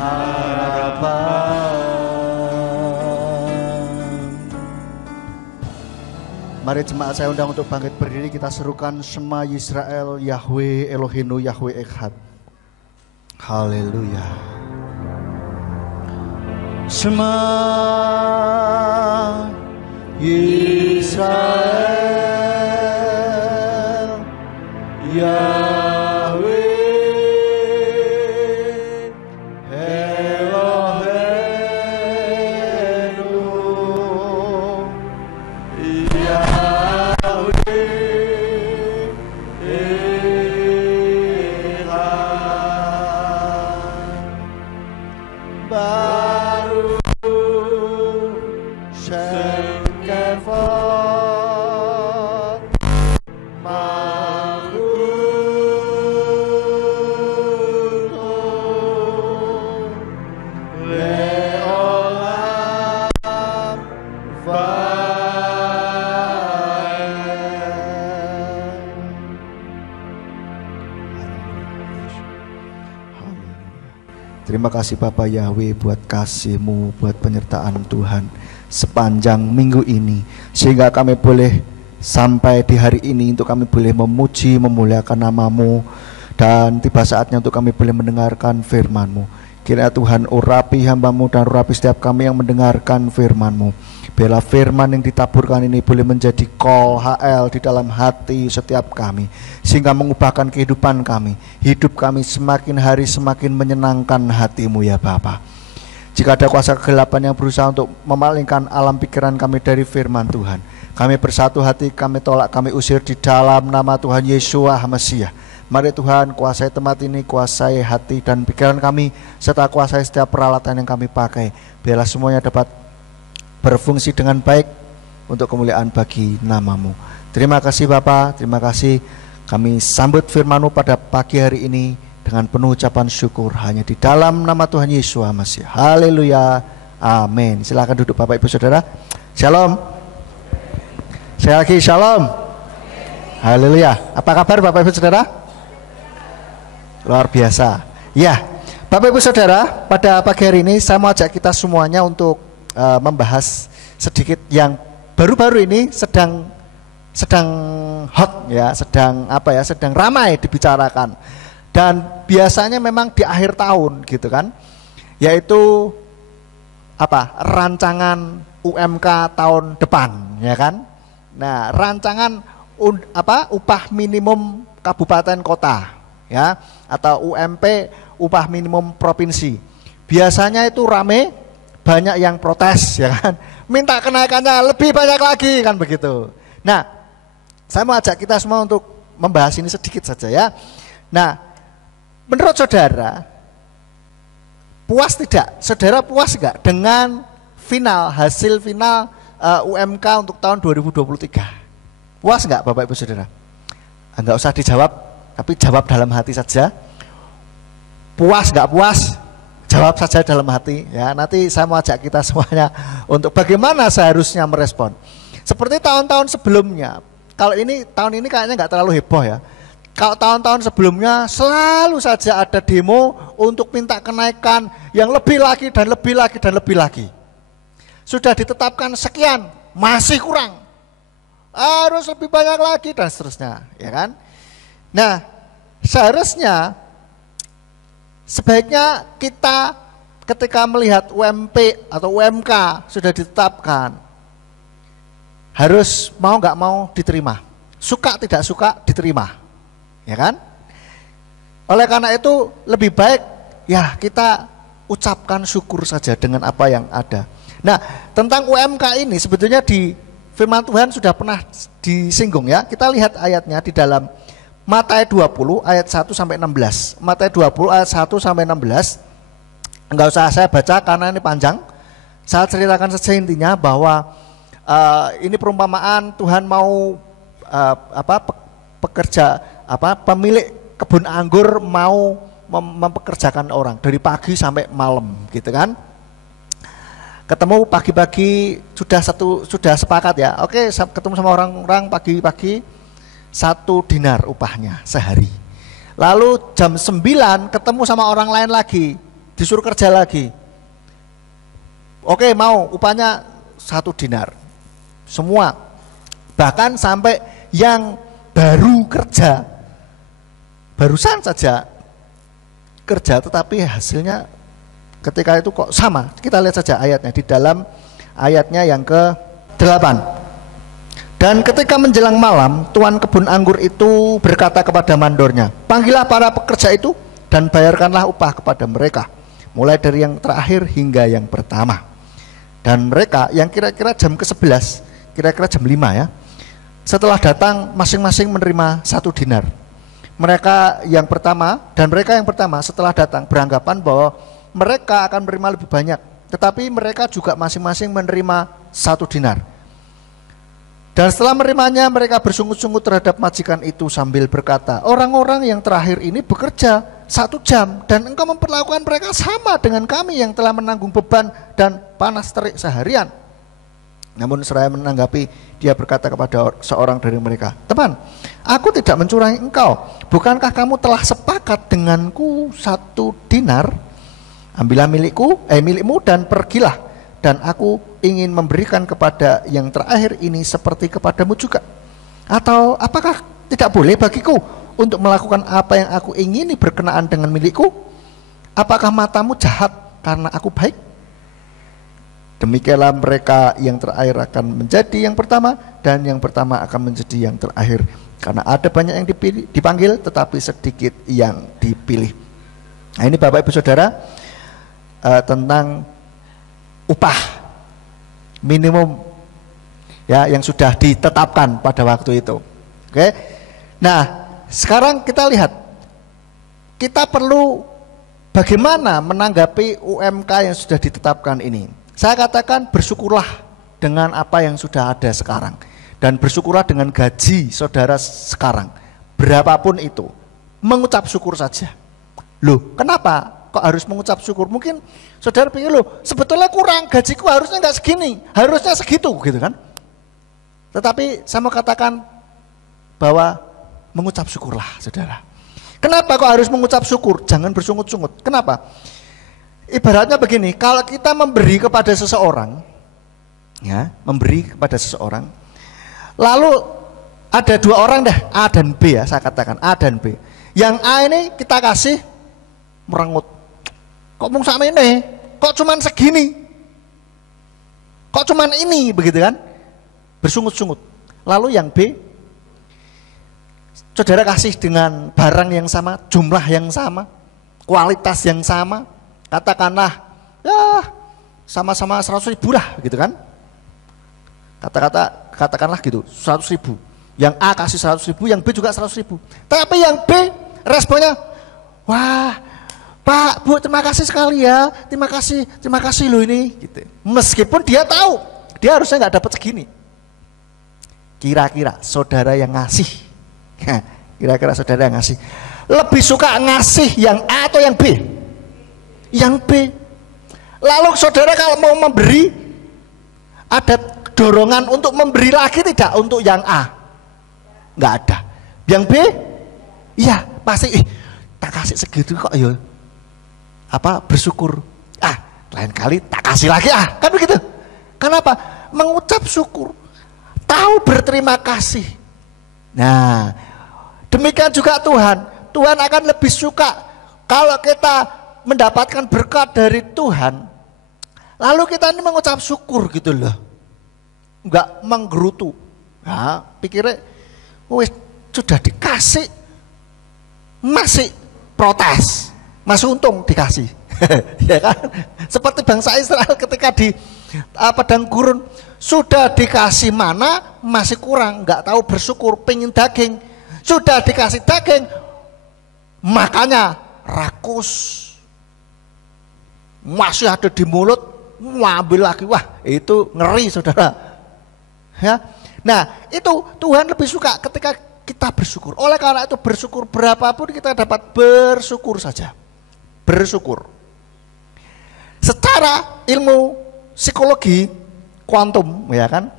Mari jemaat saya undang untuk bangkit berdiri, kita serukan Shema Yisrael, Yahweh Elohinu, Yahweh Echad. Haleluya. Shema Yisrael, Yahweh Terima kasih Bapak Yahweh buat kasih-Mu, buat penyertaan Tuhan sepanjang minggu ini, sehingga kami boleh sampai di hari ini untuk kami boleh memuji, memuliakan nama-Mu, dan tiba saatnya untuk kami boleh mendengarkan firman-Mu. Kiranya Tuhan urapi hamba-Mu dan urapi setiap kami yang mendengarkan firman-Mu. Biarlah firman yang ditaburkan ini boleh menjadi kol HL di dalam hati setiap kami, sehingga mengubahkan kehidupan kami. Hidup kami semakin hari semakin menyenangkan hati-Mu ya Bapa. Jika ada kuasa kegelapan yang berusaha untuk memalingkan alam pikiran kami dari firman Tuhan, kami bersatu hati, kami tolak, kami usir di dalam nama Tuhan Yeshua Mesias. Mari Tuhan kuasai tempat ini, kuasai hati dan pikiran kami, serta kuasai setiap peralatan yang kami pakai. Biarlah semuanya dapat berfungsi dengan baik untuk kemuliaan bagi nama-Mu. Terima kasih Bapa, terima kasih. Kami sambut firman-Mu pada pagi hari ini dengan penuh ucapan syukur hanya di dalam nama Tuhan Yesus Mesias. Haleluya, amin. Silakan duduk Bapak Ibu Saudara. Shalom. Saya lagi shalom. Haleluya. Apa kabar Bapak Ibu Saudara? Luar biasa. Ya, Bapak Ibu Saudara, pada pagi hari ini saya mau ajak kita semuanya untuk membahas sedikit yang baru-baru ini sedang hot ya, sedang ramai dibicarakan, dan biasanya memang di akhir tahun gitu kan, yaitu rancangan UMK tahun depan ya kan. Nah, rancangan upah minimum kabupaten kota ya, atau UMP, upah minimum provinsi. Biasanya itu rame, banyak yang protes ya kan, minta kenaikannya lebih banyak lagi kan begitu. Nah, saya mau ajak kita semua untuk membahas ini sedikit saja ya. Nah, menurut saudara puas tidak? Saudara puas enggak dengan hasil final UMK untuk tahun 2023? Puas enggak Bapak Ibu Saudara? Enggak usah dijawab, tapi jawab dalam hati saja. Puas enggak puas? Jawab saja dalam hati ya. Nanti saya mau ajak kita semuanya untuk bagaimana seharusnya merespon. Seperti tahun-tahun sebelumnya. Kalau ini tahun ini kayaknya nggak terlalu heboh ya. Kalau tahun-tahun sebelumnya selalu saja ada demo untuk minta kenaikan yang lebih lagi dan lebih lagi dan lebih lagi. Sudah ditetapkan sekian, masih kurang, harus lebih banyak lagi dan seterusnya ya kan. Nah, seharusnya sebaiknya kita ketika melihat UMP atau UMK sudah ditetapkan, harus mau nggak mau diterima, suka tidak suka diterima, ya kan? Oleh karena itu lebih baik ya kita ucapkan syukur saja dengan apa yang ada. Nah, tentang UMK ini sebetulnya di firman Tuhan sudah pernah disinggung ya. Kita lihat ayatnya di dalam Matius 20 ayat 1 sampai 16. Matius 20 ayat 1 sampai 16. Enggak usah saya baca karena ini panjang. Saya ceritakan saja intinya bahwa ini perumpamaan Tuhan mau pemilik kebun anggur mau mempekerjakan orang dari pagi sampai malam gitu kan. Ketemu pagi-pagi sudah sepakat ya. Oke, ketemu sama orang-orang pagi-pagi 1 dinar upahnya sehari. Lalu jam 9 ketemu sama orang lain lagi, disuruh kerja lagi. Oke, mau upahnya 1 dinar. Semua, bahkan sampai yang baru kerja, barusan saja kerja, tetapi hasilnya ketika itu kok sama. Kita lihat saja ayatnya di dalam ayatnya yang ke-8. Dan ketika menjelang malam, tuan kebun anggur itu berkata kepada mandornya, panggillah para pekerja itu dan bayarkanlah upah kepada mereka, mulai dari yang terakhir hingga yang pertama. Dan mereka yang kira-kira jam ke-11, kira-kira jam 5 ya, setelah datang masing-masing menerima 1 dinar. Mereka yang pertama setelah datang beranggapan bahwa mereka akan menerima lebih banyak, tetapi mereka juga masing-masing menerima 1 dinar. Dan setelah menerimanya, mereka bersungut-sungut terhadap majikan itu sambil berkata, orang-orang yang terakhir ini bekerja 1 jam dan engkau memperlakukan mereka sama dengan kami yang telah menanggung beban dan panas terik seharian. Namun seraya menanggapi, dia berkata kepada seorang dari mereka, teman, aku tidak mencurangi engkau. Bukankah kamu telah sepakat denganku 1 dinar? Ambillah milikmu dan pergilah. Dan aku ingin memberikan kepada yang terakhir ini seperti kepadamu juga. Atau apakah tidak boleh bagiku untuk melakukan apa yang aku ingini berkenaan dengan milikku? Apakah matamu jahat karena aku baik? Demikianlah mereka yang terakhir akan menjadi yang pertama, dan yang pertama akan menjadi yang terakhir. Karena ada banyak yang dipanggil, tetapi sedikit yang dipilih. Nah, ini Bapak Ibu Saudara, tentang upah minimum ya yang sudah ditetapkan pada waktu itu. Oke. Nah, sekarang kita lihat, kita perlu bagaimana menanggapi UMK yang sudah ditetapkan ini. Saya katakan bersyukurlah dengan apa yang sudah ada sekarang, dan bersyukurlah dengan gaji saudara sekarang, berapapun itu, mengucap syukur saja. Loh, kenapa kok harus mengucap syukur? Mungkin saudara pikir, loh sebetulnya kurang, gajiku harusnya nggak segini, harusnya segitu gitu kan. Tetapi saya mau katakan bahwa mengucap syukurlah saudara. Kenapa kok harus mengucap syukur? Jangan bersungut-sungut. Kenapa? Ibaratnya begini, kalau kita memberi kepada seseorang, ya, memberi kepada seseorang, lalu ada 2 orang deh, A dan B ya, saya katakan A dan B. Yang A ini kita kasih merengut, kok mung sama ini, kok cuman segini, kok cuman ini, begitu kan, bersungut-sungut. Lalu yang B, saudara kasih dengan barang yang sama, jumlah yang sama, kualitas yang sama, katakanlah ya sama-sama 100.000 lah gitu kan, katakanlah gitu 100.000. Yang A kasih 100.000, yang B juga 100.000. Tapi yang B responnya, wah Pak, Bu, terima kasih sekali ya, terima kasih loh ini gitu. Meskipun dia tahu dia harusnya nggak dapat segini. Kira-kira saudara yang ngasih, kira-kira saudara yang ngasih lebih suka ngasih yang A atau yang B? Yang B. Lalu saudara kalau mau memberi, ada dorongan untuk memberi lagi tidak untuk yang A? Nggak ada. Yang B, iya pasti tak kasih segitu kok ya, bersyukur, lain kali tak kasih lagi kan begitu. Kenapa? Mengucap syukur, tahu berterima kasih. Nah, demikian juga Tuhan akan lebih suka kalau kita mendapatkan berkat dari Tuhan, lalu kita ini mengucap syukur gitu loh, enggak menggerutu. Nah, pikirnya, wis sudah dikasih masih protes, masih untung dikasih, ya kan? Seperti bangsa Israel ketika di padang gurun, sudah dikasih mana masih kurang, enggak tahu bersyukur, pengen daging, sudah dikasih daging, makanya rakus. Masih ada di mulut, ngambil lagi, wah itu ngeri saudara ya. Nah itu Tuhan lebih suka ketika kita bersyukur. Oleh karena itu bersyukur, berapapun kita dapat bersyukur saja, bersyukur. Secara ilmu psikologi kuantum ya kan,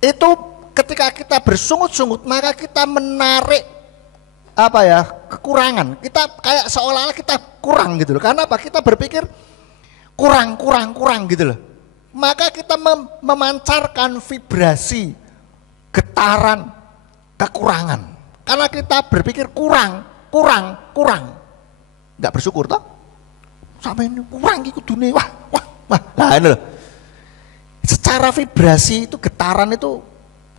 itu ketika kita bersungut-sungut maka kita menarik kekurangan, kita kayak seolah-olah kita kurang gitu loh. Karena apa? Kita berpikir kurang gitu loh. Maka kita memancarkan vibrasi, getaran, kekurangan. Karena kita berpikir kurang. Nggak bersyukur toh? Sampai ini kurang ikut dunia. Wah. Nah ini loh. Secara vibrasi itu, getaran itu,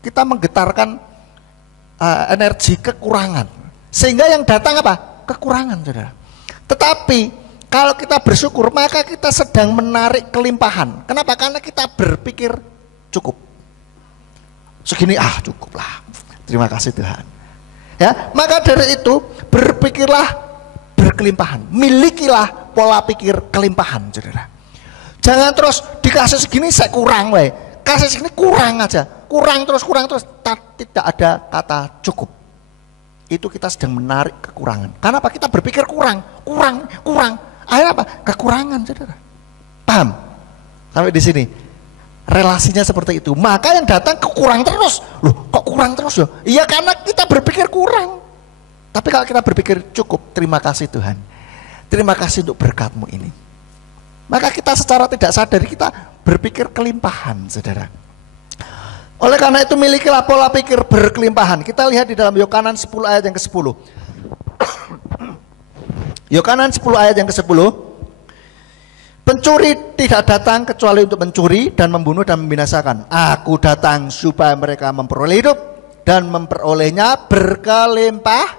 kita menggetarkan energi kekurangan. Sehingga yang datang apa? Kekurangan, saudara. Tetapi kalau kita bersyukur, maka kita sedang menarik kelimpahan. Kenapa? Karena kita berpikir cukup. Segini cukup lah. Terima kasih Tuhan. Ya, maka dari itu berpikirlah berkelimpahan. Milikilah pola pikir kelimpahan, saudara. Jangan terus dikasih segini saya kurang, kasih segini kurang aja, kurang terus, tidak ada kata cukup. Itu kita sedang menarik kekurangan. Karena apa? Kita berpikir kurang. Akhirnya apa? Kekurangan, saudara. Paham? Sampai di sini. Relasinya seperti itu. Maka yang datang kekurang terus. Loh, kok kurang terus ya? Iya, karena kita berpikir kurang. Tapi kalau kita berpikir cukup, terima kasih Tuhan. Terima kasih untuk berkat-Mu ini. Maka kita secara tidak sadar kita berpikir kelimpahan, saudara. Oleh karena itu milikilah pola pikir berkelimpahan. Kita lihat di dalam Yohanan 10 ayat yang ke-10. Yohanan 10 ayat yang ke-10. Pencuri tidak datang kecuali untuk mencuri dan membunuh dan membinasakan. Aku datang supaya mereka memperoleh hidup dan memperolehnya berkelimpahan.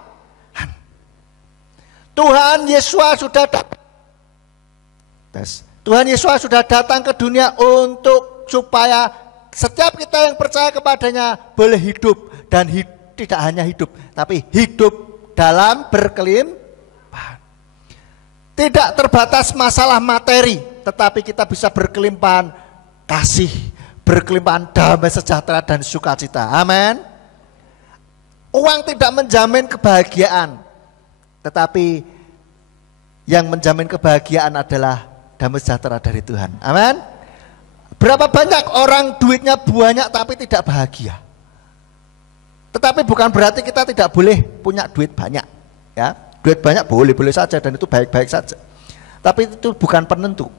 Tuhan Yesus sudah datang. Tuhan Yesus sudah datang ke dunia untuk supaya setiap kita yang percaya kepadanya boleh hidup, dan tidak hanya hidup, tapi hidup dalam berkelimpahan. Tidak terbatas masalah materi, tetapi kita bisa berkelimpahan kasih, berkelimpahan damai sejahtera dan sukacita. Amin. Uang tidak menjamin kebahagiaan, tetapi yang menjamin kebahagiaan adalah damai sejahtera dari Tuhan. Amin. Berapa banyak orang duitnya banyak tapi tidak bahagia. Tetapi bukan berarti kita tidak boleh punya duit banyak. Ya, duit banyak boleh saja dan itu baik-baik saja. Tapi itu bukan penentu.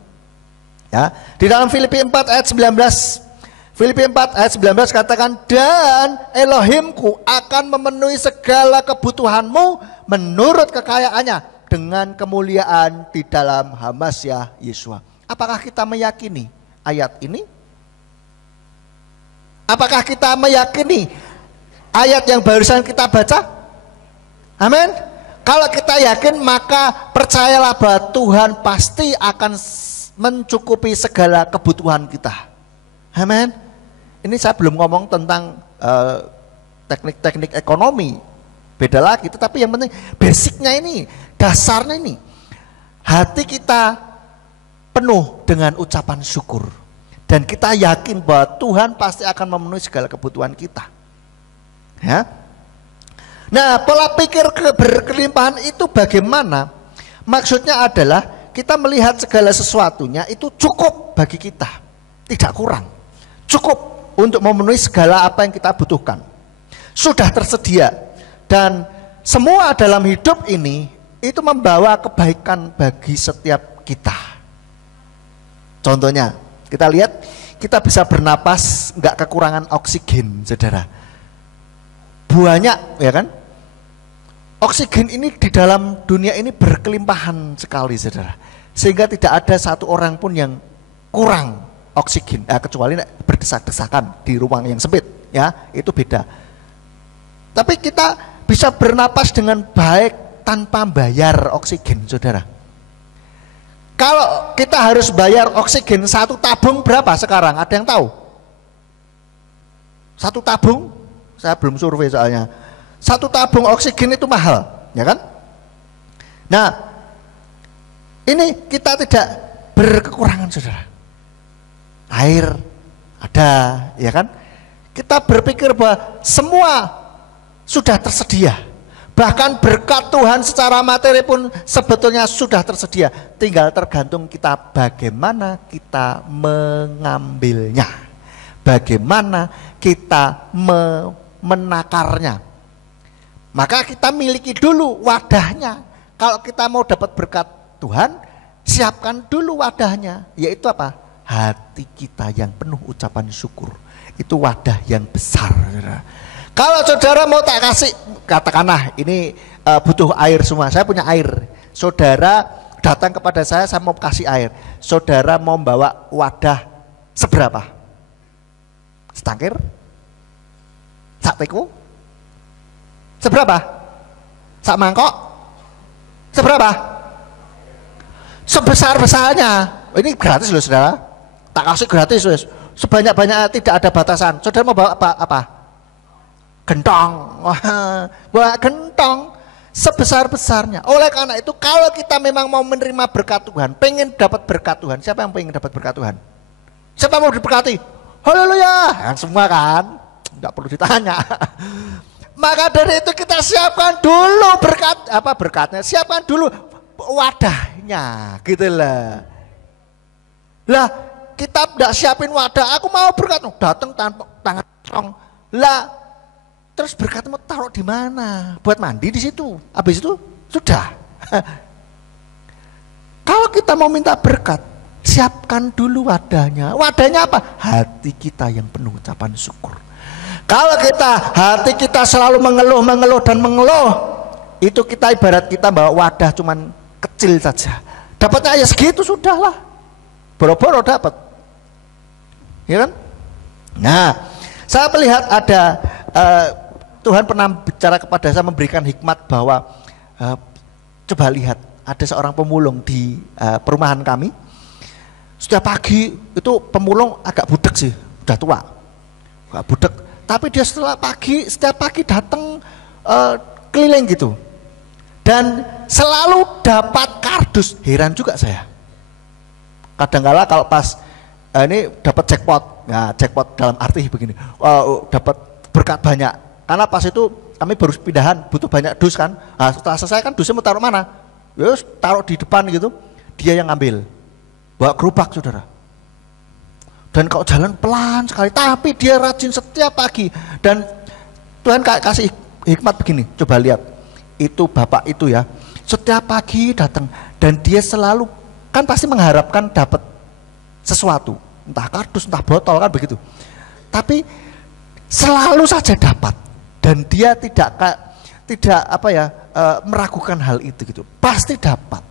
Ya, di dalam Filipi 4 ayat 19, Filipi 4 ayat 19 katakan, dan Elohimku akan memenuhi segala kebutuhanmu menurut kekayaannya dengan kemuliaan di dalam Hamasyah Yesua. Apakah kita meyakini ayat ini? Apakah kita meyakini ayat yang barusan kita baca? Amin. Kalau kita yakin, maka percayalah bahwa Tuhan pasti akan mencukupi segala kebutuhan kita. Amin. Ini saya belum ngomong tentang teknik-teknik ekonomi, beda lagi. Tetapi yang penting basicnya ini, dasarnya ini, hati kita penuh dengan ucapan syukur, dan kita yakin bahwa Tuhan pasti akan memenuhi segala kebutuhan kita. Ya. Nah, pola pikir berkelimpahan itu bagaimana? Maksudnya adalah kita melihat segala sesuatunya itu cukup bagi kita, tidak kurang, cukup untuk memenuhi segala apa yang kita butuhkan, sudah tersedia, dan semua dalam hidup ini itu membawa kebaikan bagi setiap kita. Contohnya, kita lihat, kita bisa bernapas nggak kekurangan oksigen, saudara. Banyak, ya kan? Oksigen ini di dalam dunia ini berkelimpahan sekali, saudara. Sehingga tidak ada satu orang pun yang kurang oksigen, kecuali berdesak-desakan di ruang yang sempit, ya, itu beda. Tapi kita bisa bernapas dengan baik tanpa bayar oksigen, saudara. Kalau kita harus bayar oksigen satu tabung berapa sekarang? Ada yang tahu? Satu tabung, saya belum survei soalnya. Satu tabung oksigen itu mahal, ya kan? Nah, ini kita tidak berkekurangan, saudara. Air ada, ya kan? Kita berpikir bahwa semua sudah tersedia. Bahkan berkat Tuhan secara materi pun sebetulnya sudah tersedia. Tinggal tergantung kita bagaimana kita mengambilnya, bagaimana kita menakarnya. Maka kita miliki dulu wadahnya. Kalau kita mau dapat berkat Tuhan, siapkan dulu wadahnya, yaitu apa? Hati kita yang penuh ucapan syukur. Itu wadah yang besar. Kalau saudara mau tak kasih, katakanlah ini butuh air semua, saya punya air. Saudara datang kepada saya mau kasih air. Saudara mau bawa wadah seberapa? Setangkir? Sak teko? Seberapa? Sak mangkok? Seberapa? Sebesar-besarnya. Ini gratis loh saudara. Tak kasih gratis wes. Sebanyak-banyaknya, tidak ada batasan. Saudara mau bawa apa? Gentong. Bawa gentong sebesar-besarnya. Oleh karena itu kalau kita memang mau menerima berkat Tuhan, pengen dapat berkat Tuhan. Siapa yang pengen dapat berkat Tuhan? Siapa yang mau diberkati? Haleluya. Yang semua kan? Enggak perlu ditanya. Maka dari itu kita siapkan dulu berkatnya, siapkan dulu wadahnya, gitu lah. Lah kita tidak siapin wadah, aku mau berkat, datang tanpa tangan kosong. Lah terus berkatmu taruh di mana? Buat mandi di situ. Habis itu sudah. Kalau kita mau minta berkat, siapkan dulu wadahnya. Wadahnya apa? Hati kita yang penuh ucapan syukur. Kalau hati kita selalu mengeluh dan mengeluh, itu kita ibarat kita bawa wadah cuman kecil saja. Dapatnya ya segitu sudahlah. Boro-boro dapat. Ya kan? Nah, saya melihat ada Tuhan pernah bicara kepada saya, memberikan hikmat bahwa coba lihat, ada seorang pemulung di perumahan kami. Setiap pagi itu pemulung agak budek sih, udah tua, agak budek. Tapi dia setiap pagi datang keliling gitu, dan selalu dapat kardus. Heran juga saya. Kadang-kala kalau pas ini dapat jackpot, nah jackpot dalam arti begini, dapat berkat banyak. Karena pas itu kami baru pindahan, butuh banyak dus kan. Nah, setelah selesai kan dusnya mau taruh mana? Yus taruh di depan gitu. Dia yang ngambil, bawa gerobak saudara. Dan kalau jalan pelan sekali, tapi dia rajin setiap pagi. Dan Tuhan kasih hikmat begini, coba lihat. Itu bapak itu ya, setiap pagi datang. Dan dia selalu, kan pasti mengharapkan dapat sesuatu. Entah kardus, entah botol kan begitu. Tapi selalu saja dapat. Dan dia tidak meragukan hal itu gitu. Pasti dapat.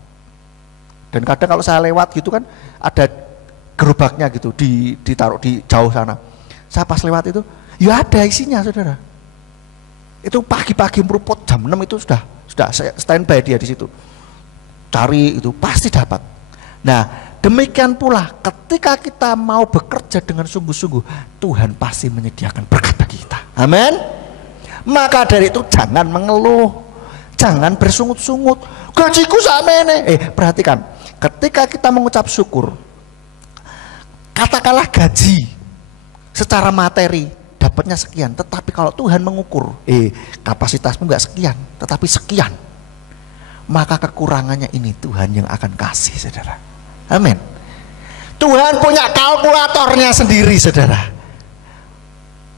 Dan kadang kalau saya lewat gitu kan, ada gerobaknya gitu ditaruh di jauh sana. Saya pas lewat itu, ya ada isinya saudara. Itu pagi-pagi meruput jam 6 itu sudah saya standby dia di situ. Cari itu pasti dapat. Nah, demikian pula ketika kita mau bekerja dengan sungguh-sungguh, Tuhan pasti menyediakan berkat bagi kita. Amin. Maka dari itu jangan mengeluh, jangan bersungut-sungut. Gajiku samene. Perhatikan, ketika kita mengucap syukur, katakanlah gaji secara materi dapatnya sekian, tetapi kalau Tuhan mengukur, kapasitasmu enggak sekian, tetapi sekian, maka kekurangannya ini Tuhan yang akan kasih, saudara. Amin. Tuhan punya kalkulatornya sendiri, saudara.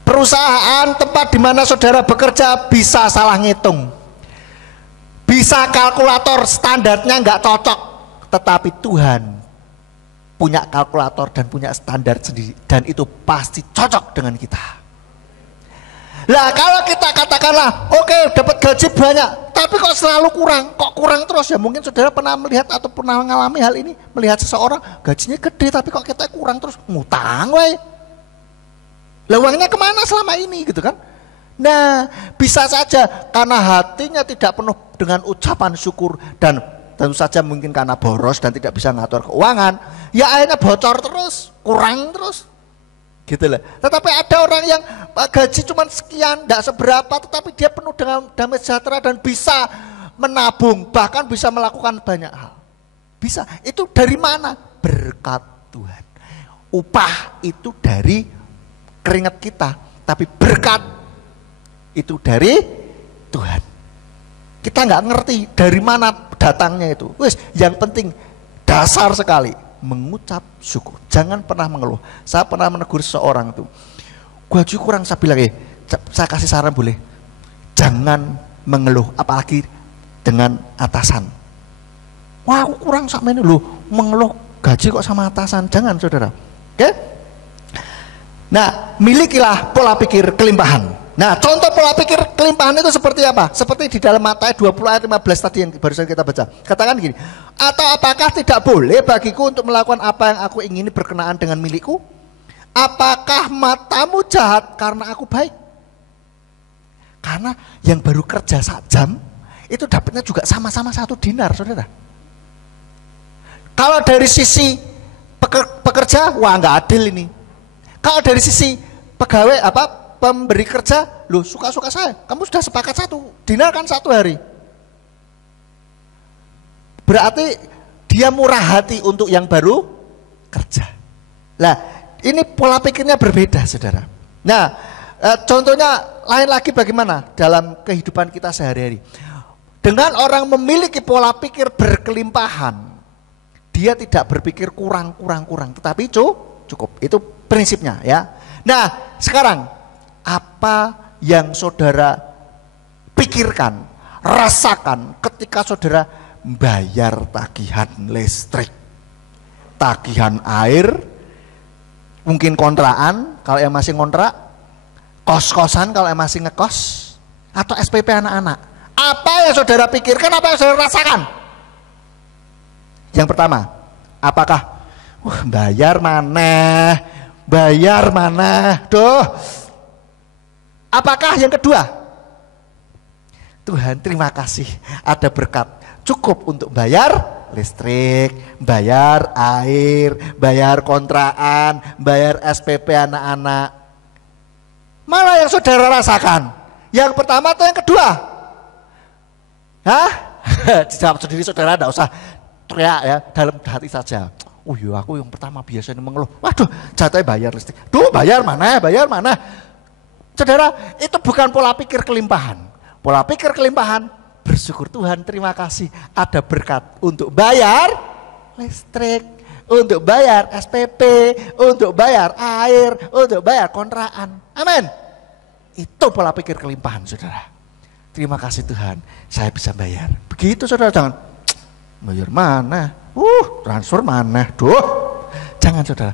Perusahaan tempat di mana saudara bekerja bisa salah ngitung, bisa kalkulator standarnya enggak cocok, tetapi Tuhan punya kalkulator dan punya standar sendiri, dan itu pasti cocok dengan kita. Lah kalau kita katakanlah oke, dapat gaji banyak, tapi kok selalu kurang terus, ya mungkin saudara pernah melihat atau pernah mengalami hal ini, melihat seseorang gajinya gede tapi kok kita kurang terus, ngutang weh. Lah uangnya kemana selama ini gitu kan? Nah, bisa saja karena hatinya tidak penuh dengan ucapan syukur, dan tentu saja mungkin karena boros dan tidak bisa ngatur keuangan, ya akhirnya bocor terus, kurang terus, gitu lah. Tetapi ada orang yang gaji cuma sekian, tidak seberapa, tetapi dia penuh dengan damai sejahtera dan bisa menabung, bahkan bisa melakukan banyak hal. Bisa. Itu dari mana? Berkat Tuhan. Upah itu dari keringat kita, tapi berkat itu dari Tuhan. Kita nggak ngerti dari mana datangnya itu. Wes, yang penting dasar sekali mengucap syukur. Jangan pernah mengeluh. Saya pernah menegur seorang itu, gaji kurang, saya bilang, saya kasih saran boleh, jangan mengeluh, apalagi dengan atasan. Wah, aku kurang sama ini loh, mengeluh gaji kok sama atasan. Jangan, saudara. Oke? Nah, milikilah pola pikir kelimpahan. Nah, contoh pola pikir kelimpahan itu seperti apa? Seperti di dalam Matius 20 ayat 15 tadi yang barusan kita baca. Katakan gini, atau apakah tidak boleh bagiku untuk melakukan apa yang aku ingini berkenaan dengan milikku? Apakah matamu jahat karena aku baik? Karena yang baru kerja 1 jam itu dapatnya juga sama-sama 1 dinar, saudara. Kalau dari sisi pekerja, wah nggak adil ini. Kalau dari sisi pegawai pemberi kerja, loh suka-suka saya, kamu sudah sepakat 1 dinar kan 1 hari. Berarti dia murah hati untuk yang baru kerja. Nah, ini pola pikirnya berbeda, saudara. Nah, contohnya lain lagi bagaimana dalam kehidupan kita sehari-hari. Dengan orang memiliki pola pikir berkelimpahan, dia tidak berpikir kurang, tetapi cukup. Itu prinsipnya ya. Nah, sekarang apa yang saudara pikirkan, rasakan ketika saudara bayar tagihan listrik, tagihan air, mungkin kontrakan kalau yang masih ngontrak, kos-kosan kalau yang masih ngekos, atau SPP anak-anak. Apa yang saudara pikirkan, apa yang saudara rasakan? Yang pertama, apakah bayar mana, duh. Apakah yang kedua, Tuhan terima kasih ada berkat cukup untuk bayar listrik, bayar air, bayar kontrakan, bayar SPP anak-anak. Mana yang saudara rasakan? Yang pertama atau yang kedua? Hah? Dijawab sendiri saudara, tidak usah teriak ya, dalam hati saja. Oh iya, aku yang pertama biasanya mengeluh. Waduh, jatuhnya bayar listrik. Duh, bayar mana? Saudara, itu bukan pola pikir kelimpahan. Pola pikir kelimpahan, bersyukur Tuhan, terima kasih ada berkat untuk bayar listrik, untuk bayar SPP, untuk bayar air, untuk bayar kontrakan. Amin. Itu pola pikir kelimpahan, saudara. Terima kasih Tuhan, saya bisa bayar. Begitu saudara, jangan bayar mana? Transfer mana? Duh, jangan saudara.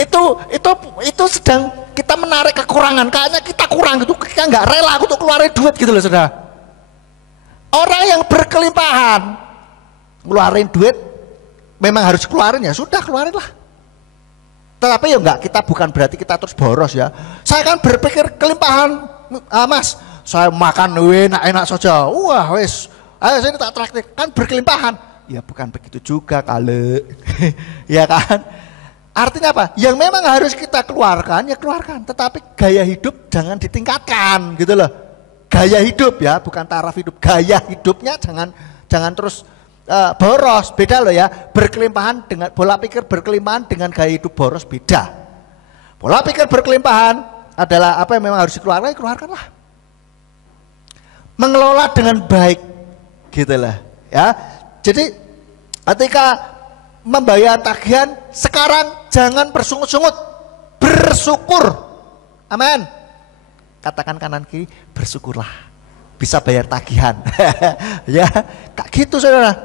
Itu sedang kita menarik kekurangan. Kayaknya kita kurang gitu, kita nggak rela untuk keluarin duit gitu loh saudara. Orang yang berkelimpahan ngeluarin duit, memang harus keluarin ya sudah keluarin lah. Tetapi ya enggak, kita bukan berarti kita terus boros ya. Saya kan berpikir kelimpahan, mas, saya makan enak-enak saja. Wah wes, ayo sini tak traktir, kan berkelimpahan. Ya bukan begitu juga kali, ya kan? Artinya apa? Yang memang harus kita keluarkan, ya keluarkan. Tetapi gaya hidup jangan ditingkatkan, gitu loh. Gaya hidup ya, bukan taraf hidup. Gaya hidupnya jangan terus boros. Beda loh ya. Berkelimpahan dengan pola pikir berkelimpahan dengan gaya hidup boros beda. Pola pikir berkelimpahan adalah apa yang memang harus dikeluarkan, keluarkanlah. Mengelola dengan baik, gitulah. Ya, jadi ketika membayar tagihan sekarang jangan bersungut-sungut, bersyukur. Amin. Katakan kanan kiri, bersyukurlah bisa bayar tagihan. Ya, kayak gitu saudara.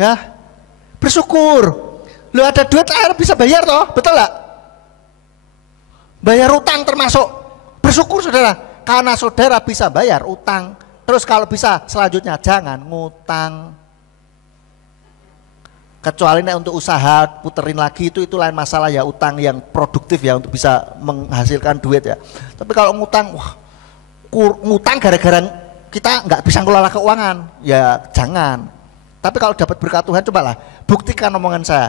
Ya, bersyukur. Lu ada duit air bisa bayar toh, betul gak? Bayar utang termasuk. Bersyukur saudara, karena saudara bisa bayar utang. Terus kalau bisa selanjutnya jangan ngutang. Kecuali untuk usaha puterin lagi itu lain masalah ya, utang yang produktif ya untuk bisa menghasilkan duit ya. Tapi kalau ngutang, ngutang gara-gara kita nggak bisa ngelola keuangan ya jangan. Tapi kalau dapat berkat Tuhan cobalah buktikan omongan saya.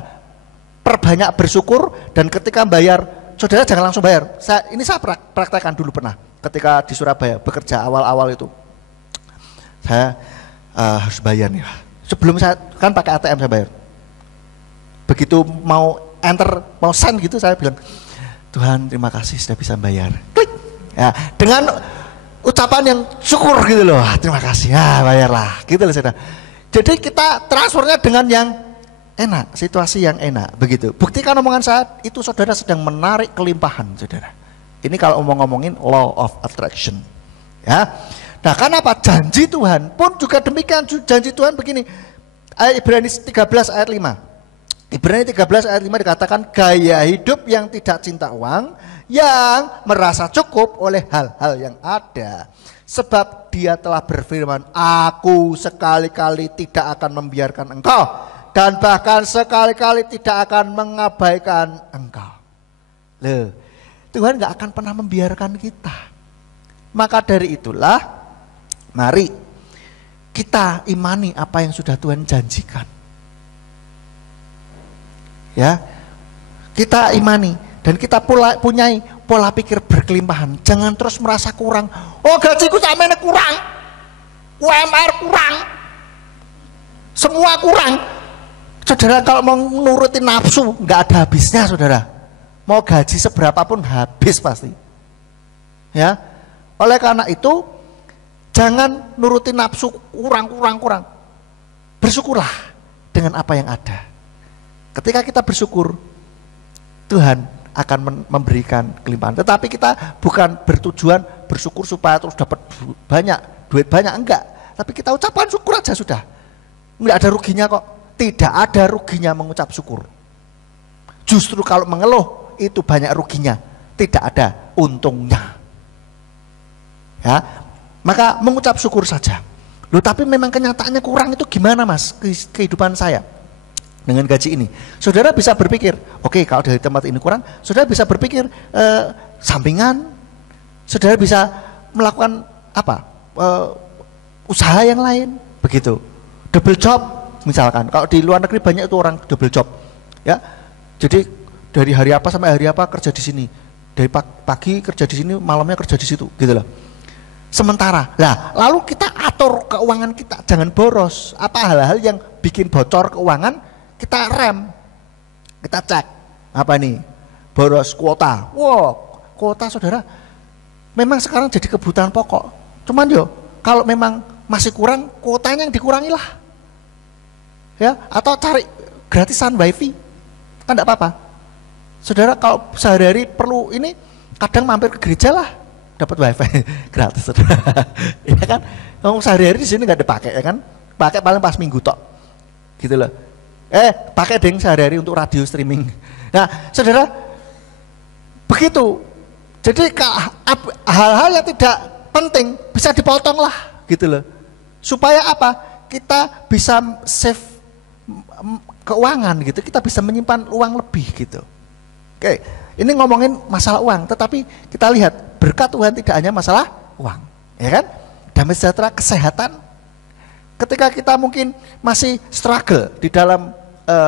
Perbanyak bersyukur dan ketika bayar, saudara jangan langsung bayar. Ini saya praktekkan dulu pernah ketika di Surabaya bekerja awal-awal itu. Saya harus bayar nih. Sebelum saya kan pakai ATM saya bayar. Begitu mau enter, mau send gitu saya bilang, Tuhan terima kasih sudah bisa bayar. Klik. Ya, dengan ucapan yang syukur gitu loh, terima kasih, ya bayarlah gitu loh saudara. Jadi kita transfernya dengan yang enak, situasi yang enak begitu. Buktikan omongan saya itu saudara sedang menarik kelimpahan saudara. Ini kalau ngomongin law of attraction ya. Nah kenapa? Janji Tuhan pun juga demikian, janji Tuhan begini, Ibrani 13 ayat 5. Ibrani 13 ayat 5 dikatakan gaya hidup yang tidak cinta uang, yang merasa cukup oleh hal-hal yang ada. Sebab dia telah berfirman, aku sekali-kali tidak akan membiarkan engkau, dan bahkan sekali-kali tidak akan mengabaikan engkau. Loh, Tuhan gak akan pernah membiarkan kita. Maka dari itulah, mari kita imani apa yang sudah Tuhan janjikan. Ya, kita imani dan kita punyai pola pikir berkelimpahan. Jangan terus merasa kurang. Oh, gajiku sampeyan kurang, UMR kurang, semua kurang. Saudara, kalau mau nurutin nafsu nggak ada habisnya, saudara. Mau gaji seberapapun habis pasti. Ya, oleh karena itu jangan nurutin nafsu kurang. Bersyukurlah dengan apa yang ada. Ketika kita bersyukur, Tuhan akan memberikan kelimpahan. Tetapi kita bukan bertujuan bersyukur supaya terus dapat banyak, duit banyak, enggak. Tapi kita ucapkan syukur aja sudah. Enggak ada ruginya kok. Tidak ada ruginya mengucap syukur. Justru kalau mengeluh itu banyak ruginya, tidak ada untungnya. Ya, maka mengucap syukur saja. Loh, tapi memang kenyataannya kurang itu gimana, Mas? Kehidupan saya dengan gaji ini, saudara bisa berpikir, oke, kalau dari tempat ini kurang, saudara bisa berpikir sampingan, saudara bisa melakukan apa, usaha yang lain, begitu, double job misalkan. Kalau di luar negeri banyak itu orang double job, ya. Jadi dari hari apa sampai hari apa kerja di sini, dari pagi kerja di sini, malamnya kerja di situ, gitu loh. Sementara, nah, lalu kita atur keuangan kita, jangan boros. Apa hal-hal yang bikin bocor keuangan? Kita rem, kita cek apa nih, boros kuota. Wow, kuota saudara memang sekarang jadi kebutuhan pokok. Cuman yo, kalau memang masih kurang, kuotanya yang dikurangi lah, ya. Atau cari gratisan wifi, kan tidak apa-apa. Saudara kalau sehari-hari perlu ini, kadang mampir ke gereja lah, dapat wifi gratis, saudara. Ya kan, kalau sehari-hari di sini nggak dipakai, ya kan, pakai paling pas minggu tok, gitu loh. Pakai deng sehari-hari untuk radio streaming. Nah, saudara, begitu. Jadi hal-hal yang tidak penting bisa dipotong lah, gitu loh. Supaya apa? Kita bisa save keuangan gitu. Kita bisa menyimpan uang lebih gitu. Oke, ini ngomongin masalah uang, tetapi kita lihat berkat Tuhan tidak hanya masalah uang, ya kan? Damai sejahtera, kesehatan. Ketika kita mungkin masih struggle di dalam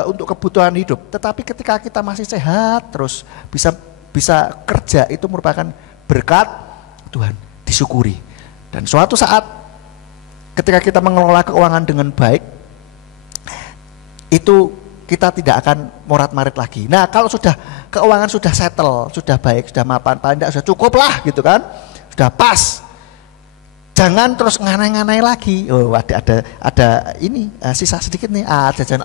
untuk kebutuhan hidup, tetapi ketika kita masih sehat terus bisa kerja, itu merupakan berkat Tuhan, disyukuri. Dan suatu saat ketika kita mengelola keuangan dengan baik, itu kita tidak akan morat-marit lagi. Nah, kalau sudah keuangan sudah settle, sudah baik, sudah mapan, paling tidak sudah cukup lah gitu kan, sudah pas. Jangan terus nganai-nganai lagi. Oh, ada ini sisa sedikit nih. Jajan.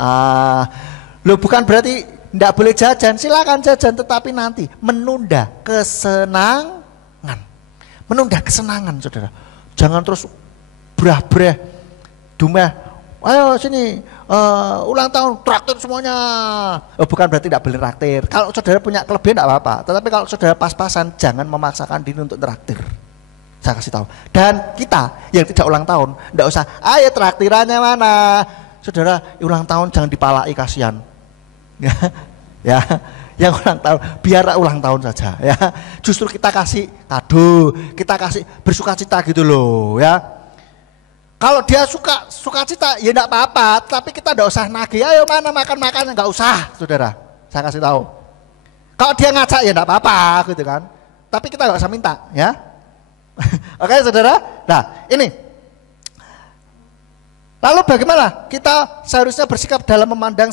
Loh, bukan berarti tidak boleh jajan. Silakan jajan, tetapi nanti menunda kesenangan. Menunda kesenangan, saudara. Jangan terus brah-brah, dumeh. Ayo sini, ulang tahun traktir semuanya. Oh, bukan berarti tidak boleh traktir. Kalau saudara punya kelebihan tidak apa-apa. Tetapi kalau saudara pas-pasan, jangan memaksakan diri untuk traktir. Saya kasih tahu. Dan kita yang tidak ulang tahun, tidak usah, ayo traktirannya mana? Saudara, ulang tahun jangan dipalai, kasihan. Ya, yang ulang tahun, biar ulang tahun saja. Ya, justru kita kasih kado, kita kasih bersukacita gitu loh, ya. Kalau dia sukacita, ya tidak apa-apa. Tapi kita tidak usah nagih, ayo mana makan-makan, nggak usah, saudara. Saya kasih tahu. Kalau dia ngajak, ya tidak apa-apa, gitu kan. Tapi kita nggak usah minta, ya. Oke, saudara. Nah, ini. Lalu bagaimana kita seharusnya bersikap dalam memandang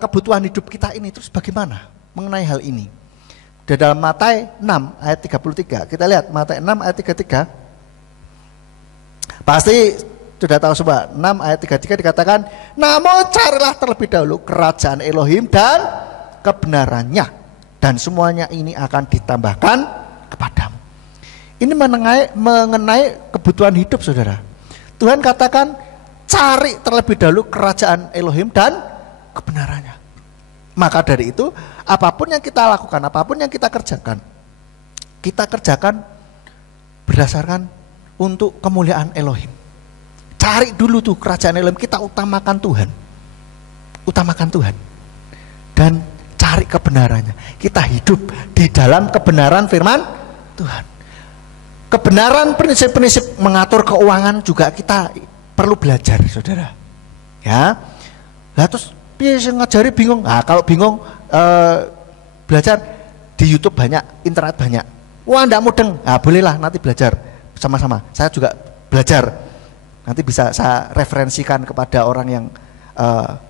kebutuhan hidup kita ini? Terus bagaimana mengenai hal ini? Di dalam Matius 6 ayat 33. Kita lihat Matius 6 ayat 33. Pasti sudah tahu semua. 6 ayat 33 dikatakan, namun carilah terlebih dahulu kerajaan Elohim dan kebenarannya, dan semuanya ini akan ditambahkan kepadamu. Ini mengenai kebutuhan hidup, saudara. Tuhan katakan cari terlebih dahulu kerajaan Elohim dan kebenarannya. Maka dari itu, apapun yang kita lakukan, apapun yang kita kerjakan berdasarkan untuk kemuliaan Elohim. Cari dulu tuh kerajaan Elohim, kita utamakan Tuhan. Utamakan Tuhan. Dan cari kebenarannya. Kita hidup di dalam kebenaran firman Tuhan. Kebenaran prinsip-prinsip mengatur keuangan juga kita perlu belajar, saudara. Ya. Lah terus piye ngajari bingung? Nah, kalau bingung belajar di YouTube banyak, internet banyak. Wah, ndak mudeng. Nah, bolehlah nanti belajar sama-sama. Saya juga belajar. Nanti bisa saya referensikan kepada orang yang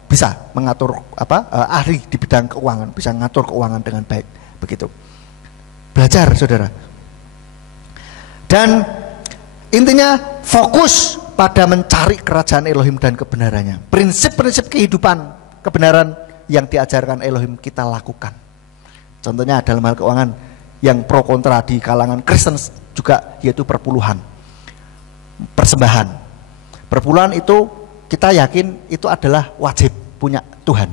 bisa mengatur ahli di bidang keuangan, bisa mengatur keuangan dengan baik, begitu. Belajar, saudara. Dan intinya fokus pada mencari kerajaan Elohim dan kebenarannya. Prinsip-prinsip kehidupan kebenaran yang diajarkan Elohim kita lakukan. Contohnya dalam hal keuangan yang pro kontra di kalangan Kristen juga, yaitu perpuluhan, persembahan. Perpuluhan itu kita yakin itu adalah wajib punya Tuhan.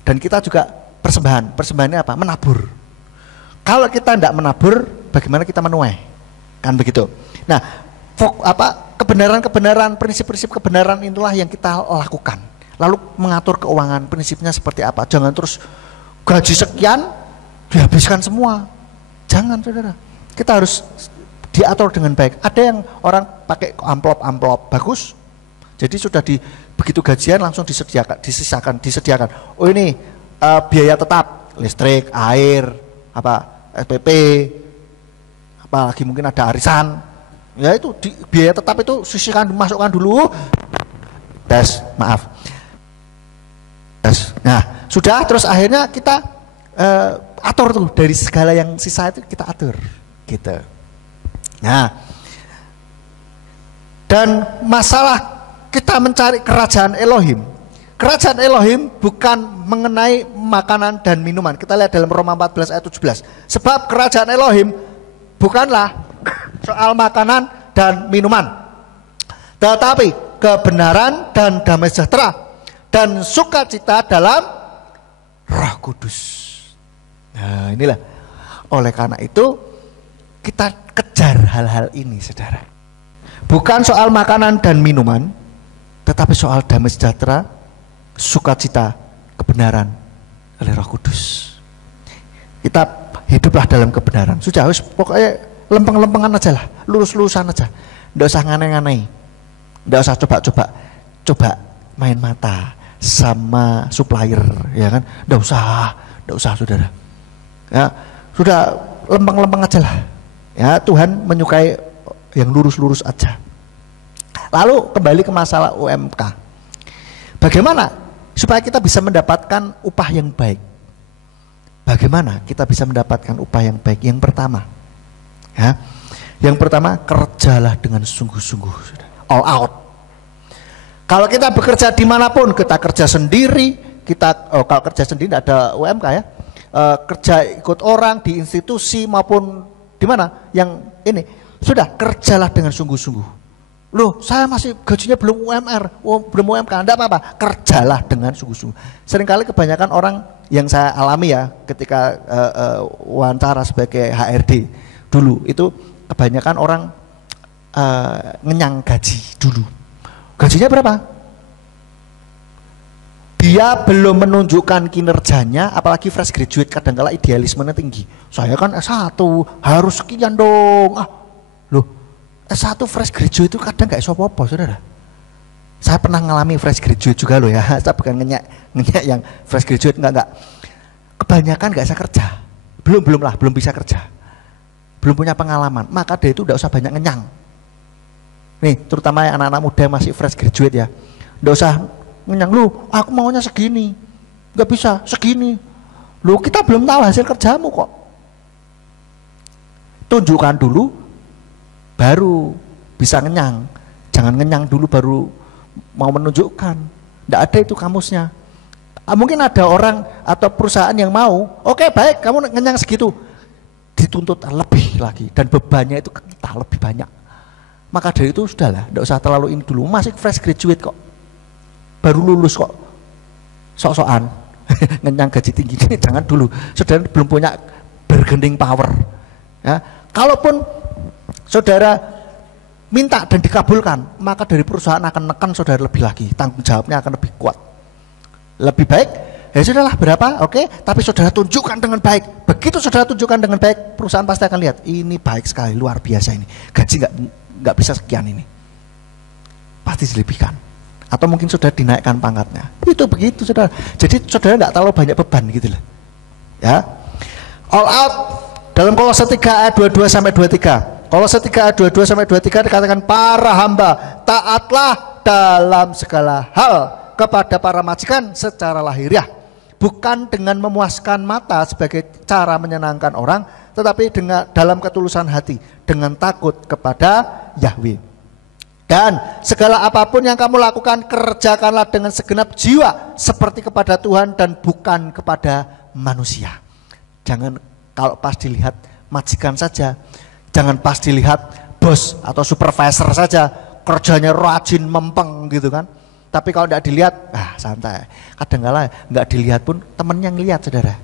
Dan kita juga persembahan. Persembahannya apa? Menabur. Kalau kita tidak menabur, bagaimana kita menuai? Kan begitu. Nah, kebenaran-kebenaran, prinsip-prinsip kebenaran itulah yang kita lakukan. Lalu mengatur keuangan, prinsipnya seperti apa? Jangan terus gaji sekian dihabiskan semua. Jangan, saudara. Kita harus diatur dengan baik. Ada yang orang pakai amplop bagus. Jadi sudah begitu gajian langsung disediakan. Oh ini biaya tetap, listrik, air, SPP, apalagi mungkin ada arisan. Ya itu biaya tetap itu sisihkan, masukkan dulu. Tes. Nah, sudah, terus akhirnya kita atur tuh dari segala yang sisa itu kita atur, gitu. Nah, dan masalah kita mencari kerajaan Elohim. Kerajaan Elohim bukan mengenai makanan dan minuman. Kita lihat dalam Roma 14 ayat 17. Sebab kerajaan Elohim bukanlah soal makanan dan minuman, tetapi kebenaran dan damai sejahtera dan sukacita dalam Roh Kudus. Nah, inilah. Oleh karena itu kita kejar hal-hal ini, saudara. Bukan soal makanan dan minuman, tetapi soal damai sejahtera, sukacita, kebenaran oleh Roh Kudus. Kita hiduplah dalam kebenaran. Sudah, pokoknya lempeng-lempengan aja lah, lurus-lurusan aja. Nggak usah nganeh-nganeh, nggak usah coba main mata sama supplier, ya kan? Nggak usah, saudara. Ya, sudah lempeng-lempeng aja lah. Ya, Tuhan menyukai yang lurus-lurus aja. Lalu kembali ke masalah UMK. Bagaimana supaya kita bisa mendapatkan upah yang baik? Bagaimana kita bisa mendapatkan upah yang baik? Yang pertama, kerjalah dengan sungguh-sungguh, all out. Kalau kita bekerja dimanapun, kita kerja sendiri, kalau kerja sendiri tidak ada UMK ya, kerja ikut orang di institusi maupun di mana yang ini, sudah kerjalah dengan sungguh-sungguh. Loh, saya masih gajinya belum belum UMK, enggak apa-apa, kerjalah dengan sungguh-sungguh. Seringkali kebanyakan orang yang saya alami ya ketika wawancara sebagai HRD dulu, itu kebanyakan orang ngenyang gaji dulu. Gajinya berapa? Dia belum menunjukkan kinerjanya, apalagi fresh graduate kadang-kala idealismenya tinggi. Saya kan S1 harus sekian dong. Loh, S1 fresh graduate itu kadang gak iso apa-apa, saudara. Saya pernah ngalami fresh graduate juga loh ya. Saya bukan ngenyak yang fresh graduate, enggak. Kebanyakan gak bisa kerja. Belum bisa kerja. Belum punya pengalaman. Maka dia itu gak usah banyak ngenyang. Nih, terutama anak-anak muda yang masih fresh graduate ya. Gak usah ngenyang, lu aku maunya segini. Gak bisa, segini. Lu kita belum tahu hasil kerjamu kok. Tunjukkan dulu, baru bisa ngenyang. Jangan ngenyang dulu baru mau menunjukkan. Tidak ada itu kamusnya. Mungkin ada orang atau perusahaan yang mau, oke, baik, kamu ngenyang segitu, dituntut lebih lagi dan bebannya itu kita lebih banyak. Maka dari itu sudahlah, tidak usah terlalu ini dulu, masih fresh graduate kok. baru lulus kok sok-sokan ngenyang gaji tinggi. Jangan dulu, saudara belum punya bargaining power ya. Kalaupun saudara minta dan dikabulkan, maka dari perusahaan akan nekan saudara lebih lagi, tanggung jawabnya akan lebih kuat. Lebih baik ya sudahlah berapa, oke, tapi saudara tunjukkan dengan baik. Begitu saudara tunjukkan dengan baik, perusahaan pasti akan lihat ini baik sekali, luar biasa ini, gaji nggak bisa sekian ini, pasti dilebihkan. Atau mungkin sudah dinaikkan pangkatnya. Itu begitu saudara. Jadi saudara nggak terlalu banyak beban gitu loh. Ya. All out dalam Kolose 3 ayat 22 sampai 23. Kolose 3 ayat 22 sampai 23 dikatakan para hamba taatlah dalam segala hal kepada para majikan secara lahiriah, bukan dengan memuaskan mata sebagai cara menyenangkan orang, tetapi dengan dalam ketulusan hati, dengan takut kepada Yahweh. Dan segala apapun yang kamu lakukan, kerjakanlah dengan segenap jiwa seperti kepada Tuhan dan bukan kepada manusia. Jangan kalau pas dilihat majikan saja, jangan pas dilihat bos atau supervisor saja, kerjanya rajin mempeng gitu kan. Tapi kalau tidak dilihat, santai. Kadang-kala nggak dilihat pun temennya yang lihat saudara.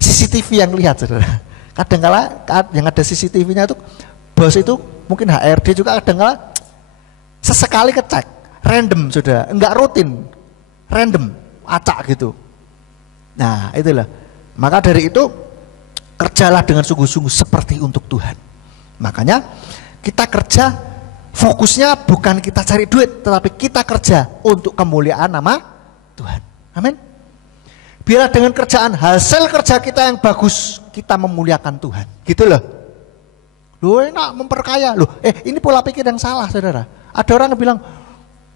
CCTV yang lihat saudara. Kadang-kala yang ada CCTV-nya itu bos itu mungkin HRD juga kadang-kala sesekali kecek, random saudara, enggak rutin, random, acak gitu. Nah itulah, maka dari itu kerjalah dengan sungguh-sungguh seperti untuk Tuhan. Makanya kita kerja, fokusnya bukan kita cari duit, tetapi kita kerja untuk kemuliaan nama Tuhan. Amin. Biarlah dengan kerjaan, hasil kerja kita yang bagus, kita memuliakan Tuhan. Gitu loh. Loh enak memperkaya, loh ini pola pikir yang salah saudara. Ada orang yang bilang,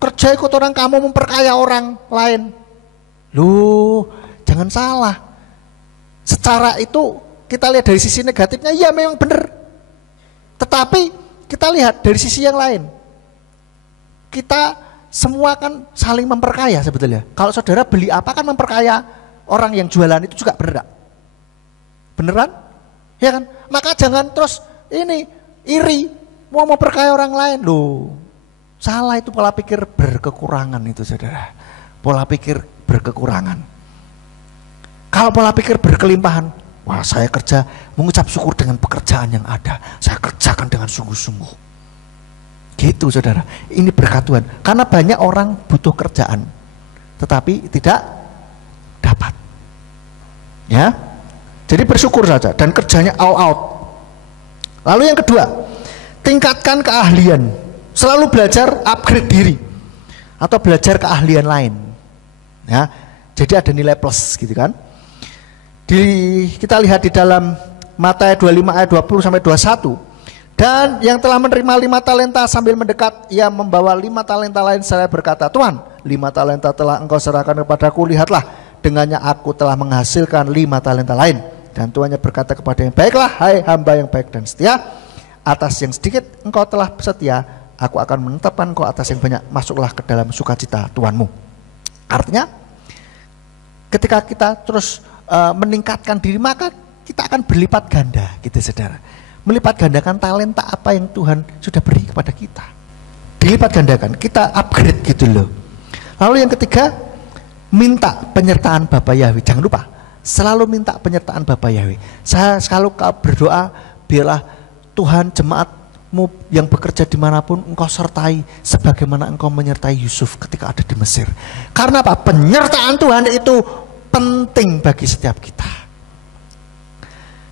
kerja ikut orang kamu memperkaya orang lain. Loh, jangan salah. Secara itu kita lihat dari sisi negatifnya, ya memang benar. Tetapi kita lihat dari sisi yang lain. Kita semua kan saling memperkaya sebetulnya. Kalau saudara beli apa kan memperkaya orang yang jualan itu juga, benar. Beneran? Ya kan? Maka jangan terus ini iri, mau memperkaya orang lain. Loh, salah, itu pola pikir berkekurangan itu saudara. Pola pikir berkekurangan. Kalau pola pikir berkelimpahan, wah saya kerja mengucap syukur dengan pekerjaan yang ada, saya kerjakan dengan sungguh-sungguh. Gitu saudara, ini berkat Tuhan. Karena banyak orang butuh kerjaan, tetapi tidak dapat. Ya, jadi bersyukur saja dan kerjanya all out. Lalu yang kedua, tingkatkan keahlian. Selalu belajar upgrade diri atau belajar keahlian lain. Ya, jadi ada nilai plus gitu kan. Kita lihat di dalam Matius 25 ayat 20 sampai 21. Dan yang telah menerima 5 talenta sambil mendekat, ia membawa 5 talenta lain seraya berkata, Tuhan, 5 talenta telah engkau serahkan kepadaku, lihatlah, dengannya aku telah menghasilkan 5 talenta lain. Dan tuannya berkata kepada yang baiklah, hai hamba yang baik dan setia, atas yang sedikit engkau telah setia, aku akan menetapkan engkau atas yang banyak, masuklah ke dalam sukacita Tuhanmu. Artinya ketika kita terus meningkatkan diri, maka kita akan berlipat ganda gitu saudara. Melipat gandakan talenta apa yang Tuhan sudah beri kepada kita. Dilipat gandakan, kita upgrade gitu loh. Lalu yang ketiga, minta penyertaan Bapa Yahweh. Jangan lupa, selalu minta penyertaan Bapa Yahweh. Saya selalu berdoa, biarlah Tuhan jemaatmu yang bekerja dimanapun engkau sertai sebagaimana engkau menyertai Yusuf ketika ada di Mesir. Karena apa? Penyertaan Tuhan itu penting bagi setiap kita.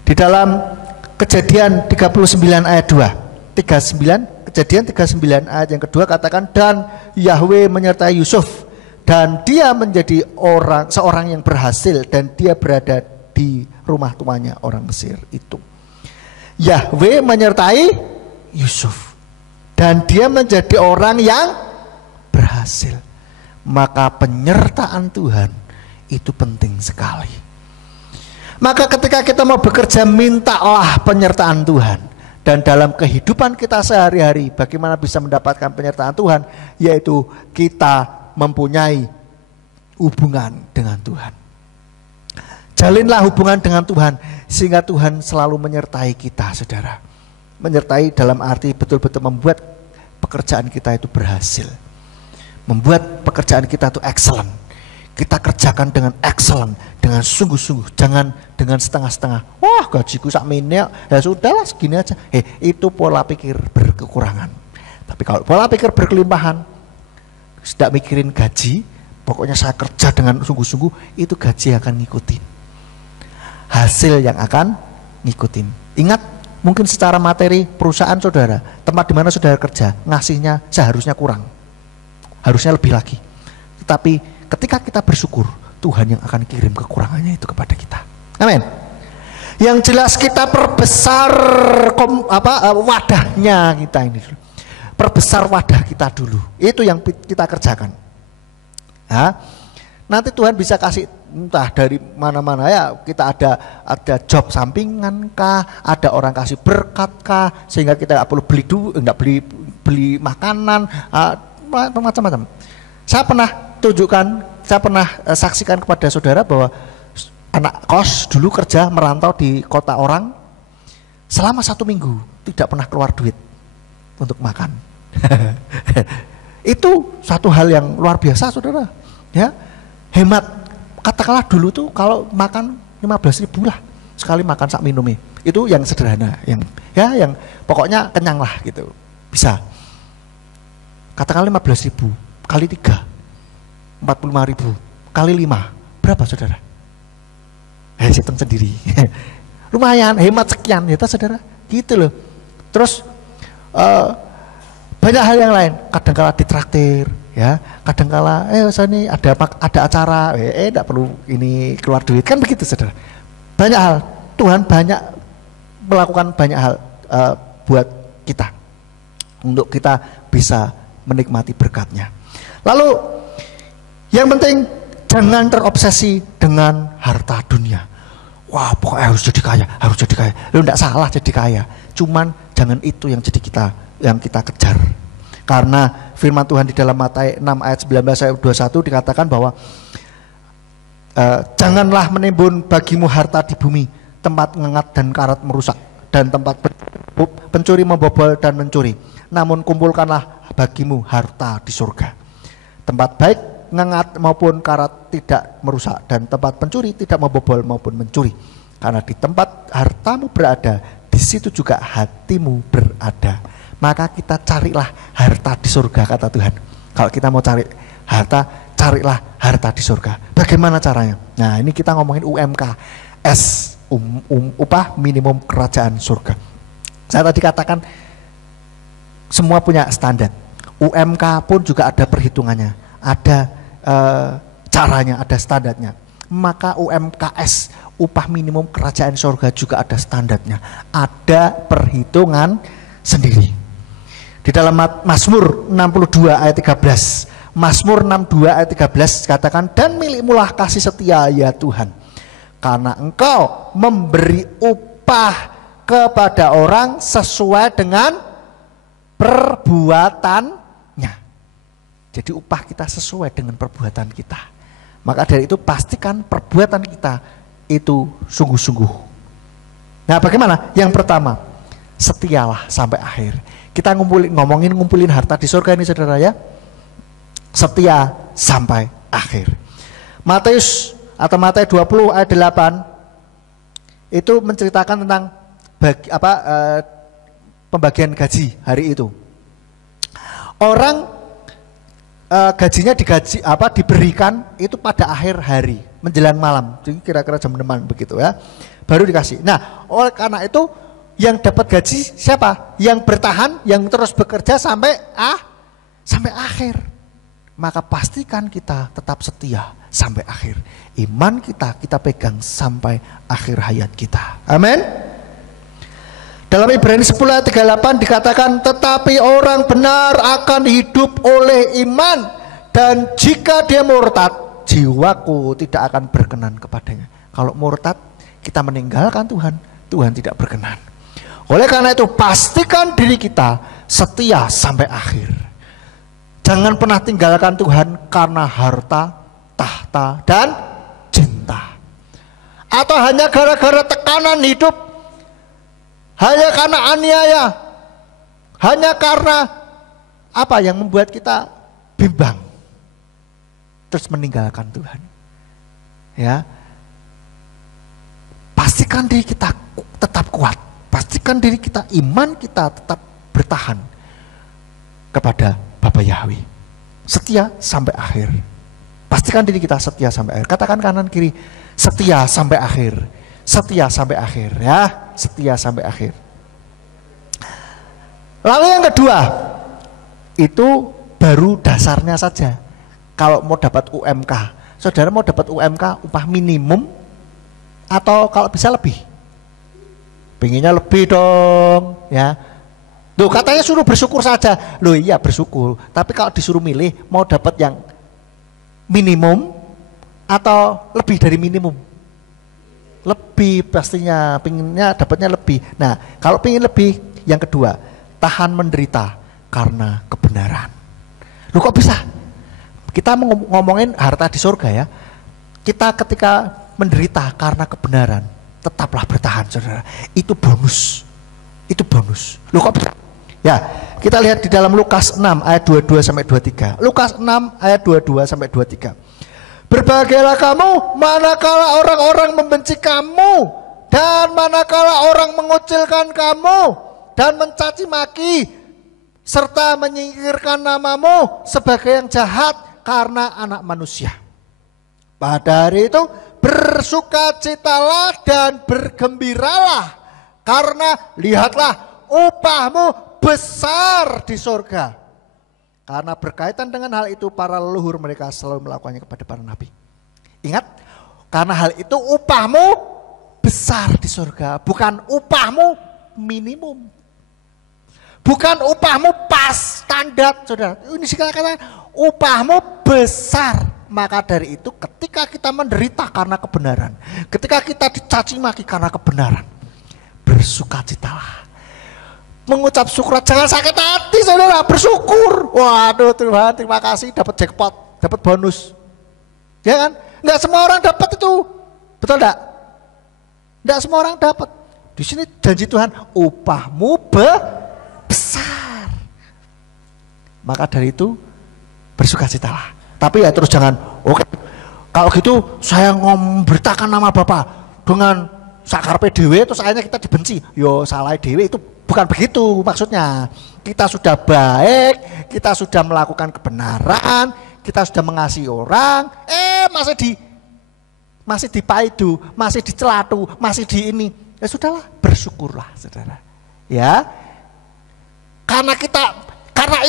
Di dalam Kejadian 39 ayat 2, 39, Kejadian 39 ayat yang kedua katakan, dan Yahweh menyertai Yusuf dan dia menjadi seorang yang berhasil dan dia berada di rumah tuannya orang Mesir itu. Yahweh menyertai Yusuf dan dia menjadi orang yang berhasil. Maka penyertaan Tuhan itu penting sekali. Maka ketika kita mau bekerja, mintalah penyertaan Tuhan. Dan dalam kehidupan kita sehari-hari, bagaimana bisa mendapatkan penyertaan Tuhan? Yaitu kita mempunyai hubungan dengan Tuhan. Jalinlah hubungan dengan Tuhan, sehingga Tuhan selalu menyertai kita saudara. Menyertai dalam arti betul-betul membuat pekerjaan kita itu berhasil. membuat pekerjaan kita itu excellent. Kita kerjakan dengan excellent, dengan sungguh-sungguh, jangan dengan setengah-setengah. Wah, gajiku sakmene ya sudahlah segini aja. Itu pola pikir berkekurangan. Tapi kalau pola pikir berkelimpahan, tidak mikirin gaji, pokoknya saya kerja dengan sungguh-sungguh, itu gaji akan ngikutin. Hasil yang akan ngikutin. Ingat, mungkin secara materi perusahaan saudara, tempat di mana saudara kerja, ngasihnya seharusnya kurang. Harusnya lebih lagi. Tetapi ketika kita bersyukur, Tuhan yang akan kirim kekurangannya itu kepada kita. Amin. Yang jelas kita perbesar wadahnya kita ini dulu. Perbesar wadah kita dulu. Itu yang kita kerjakan. Ya. Nanti Tuhan bisa kasih entah dari mana-mana ya, kita ada job sampingan kah, ada orang kasih berkat kah, sehingga kita nggak perlu beli makanan, macam-macam. Saya pernah saksikan kepada saudara bahwa anak kos dulu kerja merantau di kota orang, selama 1 minggu tidak pernah keluar duit untuk makan. Itu satu hal yang luar biasa saudara, ya, hemat. Katakanlah dulu tuh kalau makan 15.000 lah sekali makan sak minumnya, itu yang sederhana, yang pokoknya kenyang lah gitu, bisa. Katakanlah 15.000 kali 3 45.000 kali 5 berapa saudara? Hitung sendiri. Lumayan hemat sekian ya saudara, gitu loh. Terus banyak hal yang lain, kadangkala ditraktir ya, kadangkala ini ada acara, enggak perlu ini keluar duit, kan begitu saudara. Banyak hal, Tuhan banyak melakukan banyak hal buat kita, untuk kita bisa menikmati berkatnya. Lalu yang penting jangan terobsesi dengan harta dunia. Wah, pokoknya harus jadi kaya. Lu enggak salah jadi kaya. Cuman jangan itu yang kita kejar. Karena firman Tuhan di dalam Matius 6 ayat 19 ayat 21 dikatakan bahwa janganlah menimbun bagimu harta di bumi, tempat ngengat dan karat merusak, dan tempat pencuri membobol dan mencuri. Namun kumpulkanlah bagimu harta di surga, tempat baik ngengat maupun karat tidak merusak, dan tempat pencuri tidak membobol maupun mencuri. Karena di tempat hartamu berada, di situ juga hatimu berada. Maka kita carilah harta di surga, kata Tuhan. Kalau kita mau cari harta, carilah harta di surga. Bagaimana caranya? Nah, ini kita ngomongin UMKS, upah minimum kerajaan surga. Saya tadi katakan semua punya standar. UMK pun juga ada perhitungannya, ada caranya, ada standarnya. Maka UMKS, upah minimum kerajaan surga, juga ada standarnya, ada perhitungan sendiri. Di dalam Mazmur 62 ayat 13, Mazmur 62 ayat 13 katakan, dan milikmulah kasih setia ya Tuhan, karena Engkau memberi upah kepada orang sesuai dengan perbuatannya. Jadi upah kita sesuai dengan perbuatan kita. Maka dari itu pastikan perbuatan kita itu sungguh-sungguh. Nah, bagaimana? Yang pertama, setialah sampai akhir. Kita ngumpulin harta di surga ini saudara ya. Setia sampai akhir. Matius 20 ayat 8 itu menceritakan tentang pembagian gaji hari itu. Orang gajinya diberikan itu pada akhir hari, menjelang malam, jadi kira-kira jam 6 begitu ya, baru dikasih. Nah, oleh karena itu yang dapat gaji siapa? Yang bertahan, yang terus bekerja sampai akhir. Maka pastikan kita tetap setia sampai akhir. Iman kita pegang sampai akhir hayat kita. Amin. Dalam Ibrani 10 ayat 38 dikatakan, tetapi orang benar akan hidup oleh iman, dan jika dia murtad, jiwaku tidak akan berkenan kepadanya. Kalau murtad, kita meninggalkan Tuhan, Tuhan tidak berkenan. Oleh karena itu pastikan diri kita setia sampai akhir. Jangan pernah tinggalkan Tuhan karena harta, tahta, dan cinta. Atau hanya gara-gara tekanan hidup, hanya karena aniaya, hanya karena apa yang membuat kita bimbang. terus meninggalkan Tuhan. Ya. Pastikan diri kita tetap kuat. Pastikan diri kita, iman kita tetap bertahan kepada Bapa Yahweh. Setia sampai akhir. Pastikan diri kita setia sampai akhir. Katakan kanan kiri, setia sampai akhir. Setia sampai akhir, ya. Setia sampai akhir. Lalu yang kedua, itu baru dasarnya saja. Kalau mau dapat UMK, saudara mau dapat UMK upah minimum atau kalau bisa lebih? Pengennya lebih dong, ya. Loh, katanya suruh bersyukur saja. Loh iya bersyukur, tapi kalau disuruh milih mau dapat yang minimum atau lebih dari minimum? Lebih pastinya, pengennya dapatnya lebih. Nah, kalau pengen lebih, yang kedua, tahan menderita karena kebenaran. Loh kok bisa? Kita ngomongin harta di surga ya. Kita ketika menderita karena kebenaran, tetaplah bertahan saudara. Itu bonus. Itu bonus. Loh kok bisa? Ya, kita lihat di dalam Lukas 6 ayat 22 sampai 23. Lukas 6 ayat 22 sampai 23. Berbahagialah kamu manakala orang-orang membenci kamu dan manakala orang mengucilkan kamu dan mencaci maki serta menyingkirkan namamu sebagai yang jahat karena anak manusia. Pada hari itu bersukacitalah dan bergembiralah karena lihatlah upahmu besar di surga. Karena berkaitan dengan hal itu para leluhur mereka selalu melakukannya kepada para nabi. Ingat, karena hal itu upahmu besar di surga, bukan upahmu minimum. Bukan upahmu pas standar, saudara. Ini sih kata upahmu besar. Maka dari itu ketika kita menderita karena kebenaran, ketika kita dicaci maki karena kebenaran, bersukacitalah. Mengucap syukur, jangan sakit hati saudara, bersyukur. Waduh Tuhan, terima kasih dapat jackpot, dapat bonus. Ya kan? Enggak semua orang dapat itu. Betul enggak? Enggak semua orang dapat. Di sini janji Tuhan, upahmu besar. Maka dari itu bersukacitalah. Tapi ya terus jangan, oke, kalau gitu saya memberitakan nama Bapak dengan sakarpe dewe terus akhirnya kita dibenci. Yo salah dewe, itu bukan begitu maksudnya. Kita sudah baik, kita sudah melakukan kebenaran, kita sudah mengasihi orang, masih dipaidu, masih dicelatu, masih di ini. Ya sudahlah, bersyukurlah saudara. Ya. Karena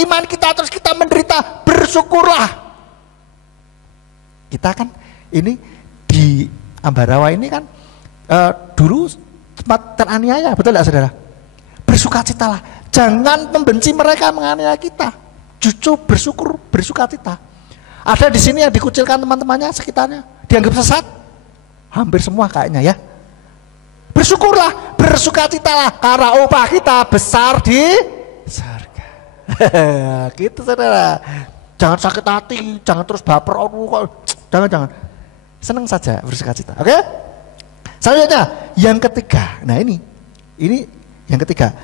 iman kita terus kita menderita, bersyukurlah. Kita kan ini di Ambarawa ini kan dulu tempat teraniaya, betul tidak saudara? Bersukacitalah, jangan membenci mereka menganiaya kita, justru bersyukur, bersukacita. Ada di sini yang dikucilkan teman-temannya sekitarnya, dianggap sesat, hampir semua kayaknya ya. Bersyukurlah, bersukacitalah, karena upah kita besar di surga. Gitu saudara. Jangan sakit hati, jangan terus baper, jangan. Senang saja, bersukacita. Oke? Selanjutnya, yang ketiga. Nah ini yang ketiga.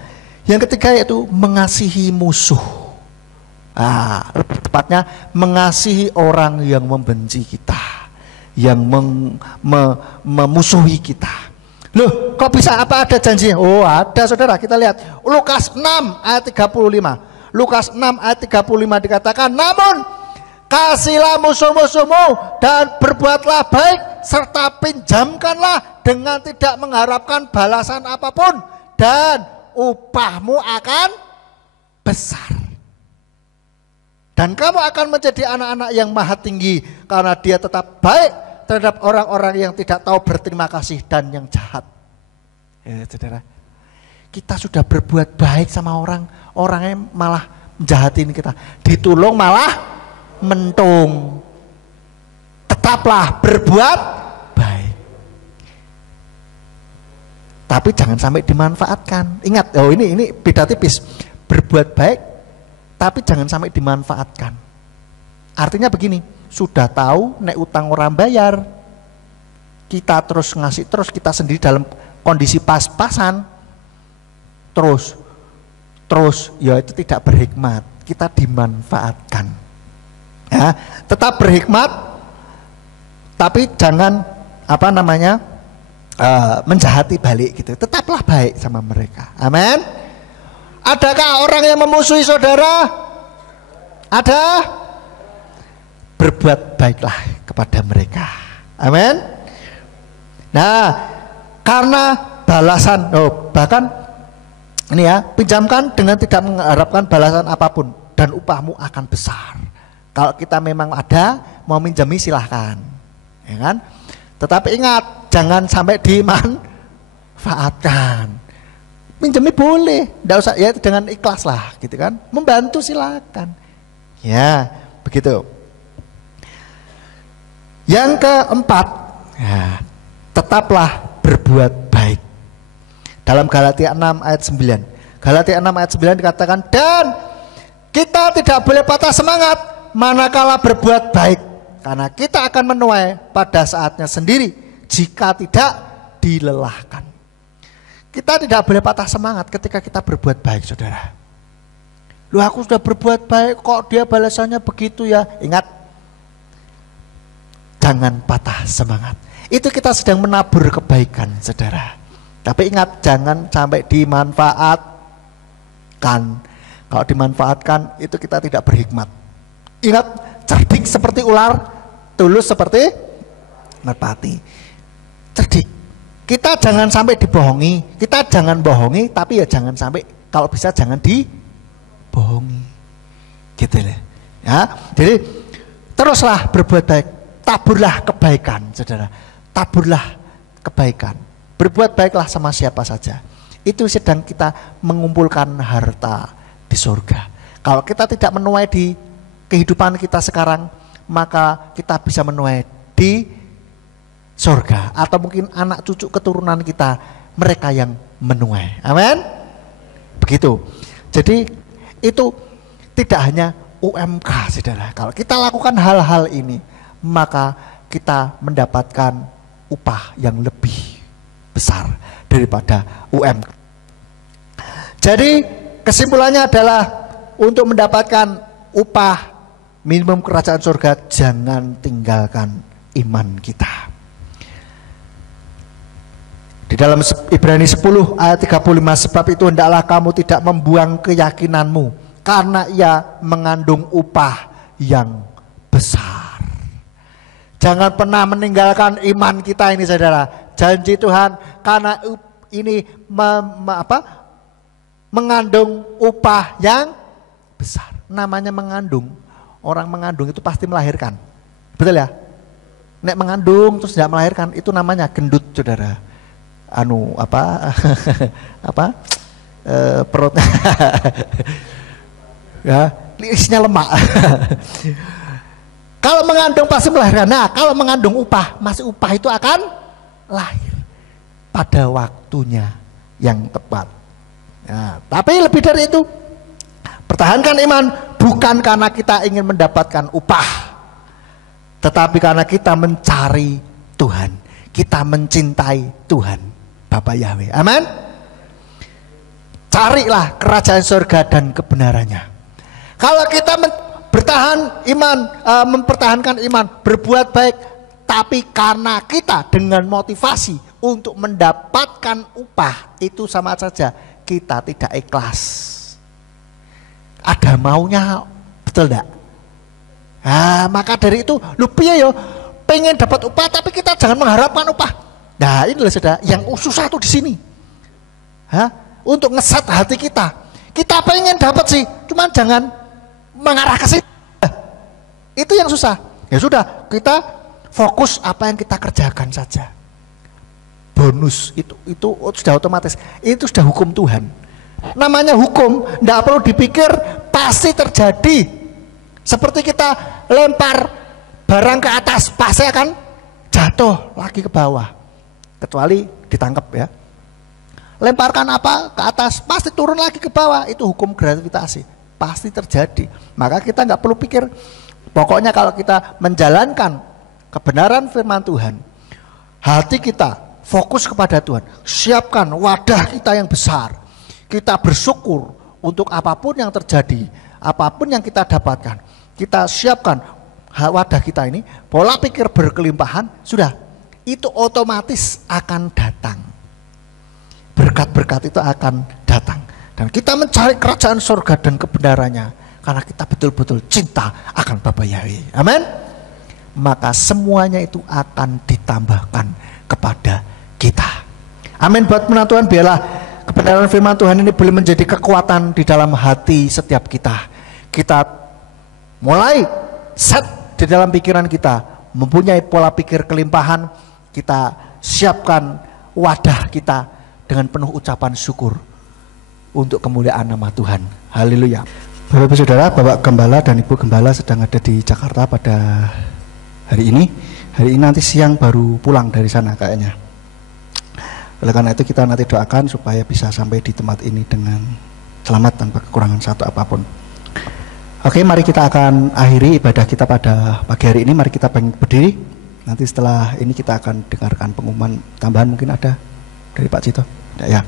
Yang ketiga yaitu mengasihi musuh. Lebih tepatnya mengasihi orang yang membenci kita, yang memusuhi kita. Loh, kok bisa? Apa ada janji? Oh, ada saudara. Kita lihat Lukas 6 ayat 35. Lukas 6 ayat 35 dikatakan, namun kasihlah musuh-musuhmu dan berbuatlah baik serta pinjamkanlah dengan tidak mengharapkan balasan apapun dan upahmu akan besar. Dan kamu akan menjadi anak-anak yang maha tinggi karena dia tetap baik terhadap orang-orang yang tidak tahu berterima kasih dan yang jahat. Ya, saudara. Kita sudah berbuat baik sama orangnya malah menjahatin kita. Ditolong malah mentung. Tetaplah berbuat baik. Tapi jangan sampai dimanfaatkan. Ingat, ini beda tipis. Berbuat baik, tapi jangan sampai dimanfaatkan. Artinya begini, sudah tahu nek utang orang bayar, kita terus ngasih terus, kita sendiri dalam kondisi pas-pasan. Terus ya itu tidak berhikmat, kita dimanfaatkan. Ya, tetap berhikmat, Tapi jangan menjahati balik gitu. Tetaplah baik sama mereka. Amin. Adakah orang yang memusuhi saudara? Ada? Berbuat baiklah kepada mereka. Amin. Nah, karena balasan, bahkan ini ya, pinjamkan dengan tidak mengharapkan balasan apapun dan upahmu akan besar. Kalau kita memang ada, mau minjami silahkan, ya kan? Tetapi ingat, jangan sampai dimanfaatkan. Minjami boleh, tidak usah ya, dengan ikhlas lah, gitu kan? Membantu silakan, ya begitu. Yang keempat, ya, tetaplah berbuat baik. Dalam Galatia 6 ayat 9. Galatia 6 ayat 9 dikatakan, dan kita tidak boleh patah semangat manakala berbuat baik, karena kita akan menuai pada saatnya sendiri jika tidak dilelahkan. Kita tidak boleh patah semangat ketika kita berbuat baik, saudara. Loh, aku sudah berbuat baik kok dia balasannya begitu ya. Ingat, jangan patah semangat. Itu kita sedang menabur kebaikan, saudara. Tapi ingat, jangan sampai dimanfaatkan. Kalau dimanfaatkan, itu kita tidak berhikmat. Ingat, cerdik seperti ular, tulus seperti merpati. Cerdik. Kita jangan sampai dibohongi. Kita jangan bohongi, tapi ya jangan sampai, kalau bisa jangan dibohongi. Gitu ya. Jadi teruslah berbuat baik. Taburlah kebaikan, saudara. Taburlah kebaikan. Berbuat baiklah sama siapa saja. Itu sedang kita mengumpulkan harta di surga. Kalau kita tidak menuai di kehidupan kita sekarang, maka kita bisa menuai di surga. Atau mungkin anak cucu keturunan kita, mereka yang menuai. Amin. Begitu. Jadi itu tidak hanya UMK, saudara. Kalau kita lakukan hal-hal ini, maka kita mendapatkan upah yang lebih besar daripada UMK. Jadi kesimpulannya adalah, untuk mendapatkan upah minimum kerajaan surga, jangan tinggalkan iman kita. Di dalam Ibrani 10 ayat 35, sebab itu hendaklah kamu tidak membuang keyakinanmu, karena ia mengandung upah yang besar. Jangan pernah meninggalkan iman kita ini, saudara. Janji Tuhan, karena ini mengandung upah yang besar. Namanya mengandung. Orang mengandung itu pasti melahirkan. Betul ya? Nek mengandung terus tidak melahirkan, itu namanya gendut, saudara. Perutnya ya, isinya lemak. Kalau mengandung pasti melahirkan. Nah, kalau mengandung upah, masih upah itu akan lahir pada waktunya yang tepat. Nah, tapi lebih dari itu, pertahankan iman bukan karena kita ingin mendapatkan upah, tetapi karena kita mencari Tuhan, kita mencintai Tuhan, Bapa Yahweh. Amin. Carilah kerajaan surga dan kebenarannya. Kalau kita bertahan iman, mempertahankan iman, berbuat baik, tapi karena kita dengan motivasi untuk mendapatkan upah, itu sama saja kita tidak ikhlas. Ada maunya, betul enggak? Nah, maka dari itu, lupa ya, pengen dapat upah, tapi kita jangan mengharapkan upah. Nah, inilah saudara, yang susah tuh di sini. Untuk ngeset hati kita. Kita pengen dapat sih, cuman jangan mengarah ke situ. Itu yang susah. Ya sudah, kita fokus apa yang kita kerjakan saja. Bonus itu sudah otomatis. Itu sudah hukum Tuhan. Namanya hukum, tidak perlu dipikir, pasti terjadi. Seperti kita lempar barang ke atas, pasti akan jatuh lagi ke bawah. Kecuali ditangkap ya. Lemparkan apa ke atas, pasti turun lagi ke bawah. Itu hukum gravitasi, pasti terjadi. Maka kita nggak perlu pikir. Pokoknya kalau kita menjalankan kebenaran firman Tuhan, hati kita fokus kepada Tuhan, siapkan wadah kita yang besar, kita bersyukur untuk apapun yang terjadi, apapun yang kita dapatkan, kita siapkan wadah kita ini, pola pikir berkelimpahan, sudah, itu otomatis akan datang. Berkat-berkat itu akan datang. Dan kita mencari kerajaan surga dan kebenarannya, karena kita betul-betul cinta akan Bapa Yahweh. Amin. Maka semuanya itu akan ditambahkan kepada kita. Amin. Buat menantu Tuhan, biarlah kebenaran firman Tuhan ini boleh menjadi kekuatan di dalam hati setiap kita. Kita mulai set di dalam pikiran kita, mempunyai pola pikir kelimpahan, kita siapkan wadah kita dengan penuh ucapan syukur untuk kemuliaan nama Tuhan. Haleluya. Bapak Ibu Saudara, Bapak Gembala dan Ibu Gembala sedang ada di Jakarta pada hari ini. Hari ini nanti siang baru pulang dari sana kayaknya. Oleh karena itu kita nanti doakan supaya bisa sampai di tempat ini dengan selamat tanpa kekurangan satu apapun. Oke, mari kita akan akhiri ibadah kita pada pagi hari ini. Mari kita berdiri. Nanti setelah ini kita akan dengarkan pengumuman tambahan, mungkin ada dari Pak Cito. Ya.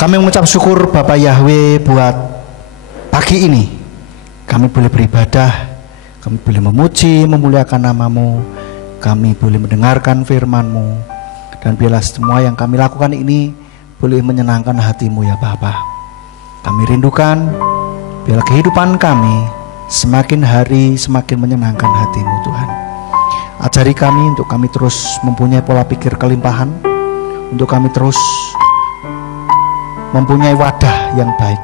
Kami mengucap syukur Bapak Yahweh buat pagi ini. Kami boleh beribadah, kami boleh memuji, memuliakan nama-Mu, kami boleh mendengarkan firman-Mu, dan biarlah semua yang kami lakukan ini boleh menyenangkan hati-Mu ya Bapa. Kami rindukan biarlah kehidupan kami semakin hari semakin menyenangkan hati-Mu Tuhan. Ajari kami untuk kami terus mempunyai pola pikir kelimpahan, untuk kami terus mempunyai wadah yang baik,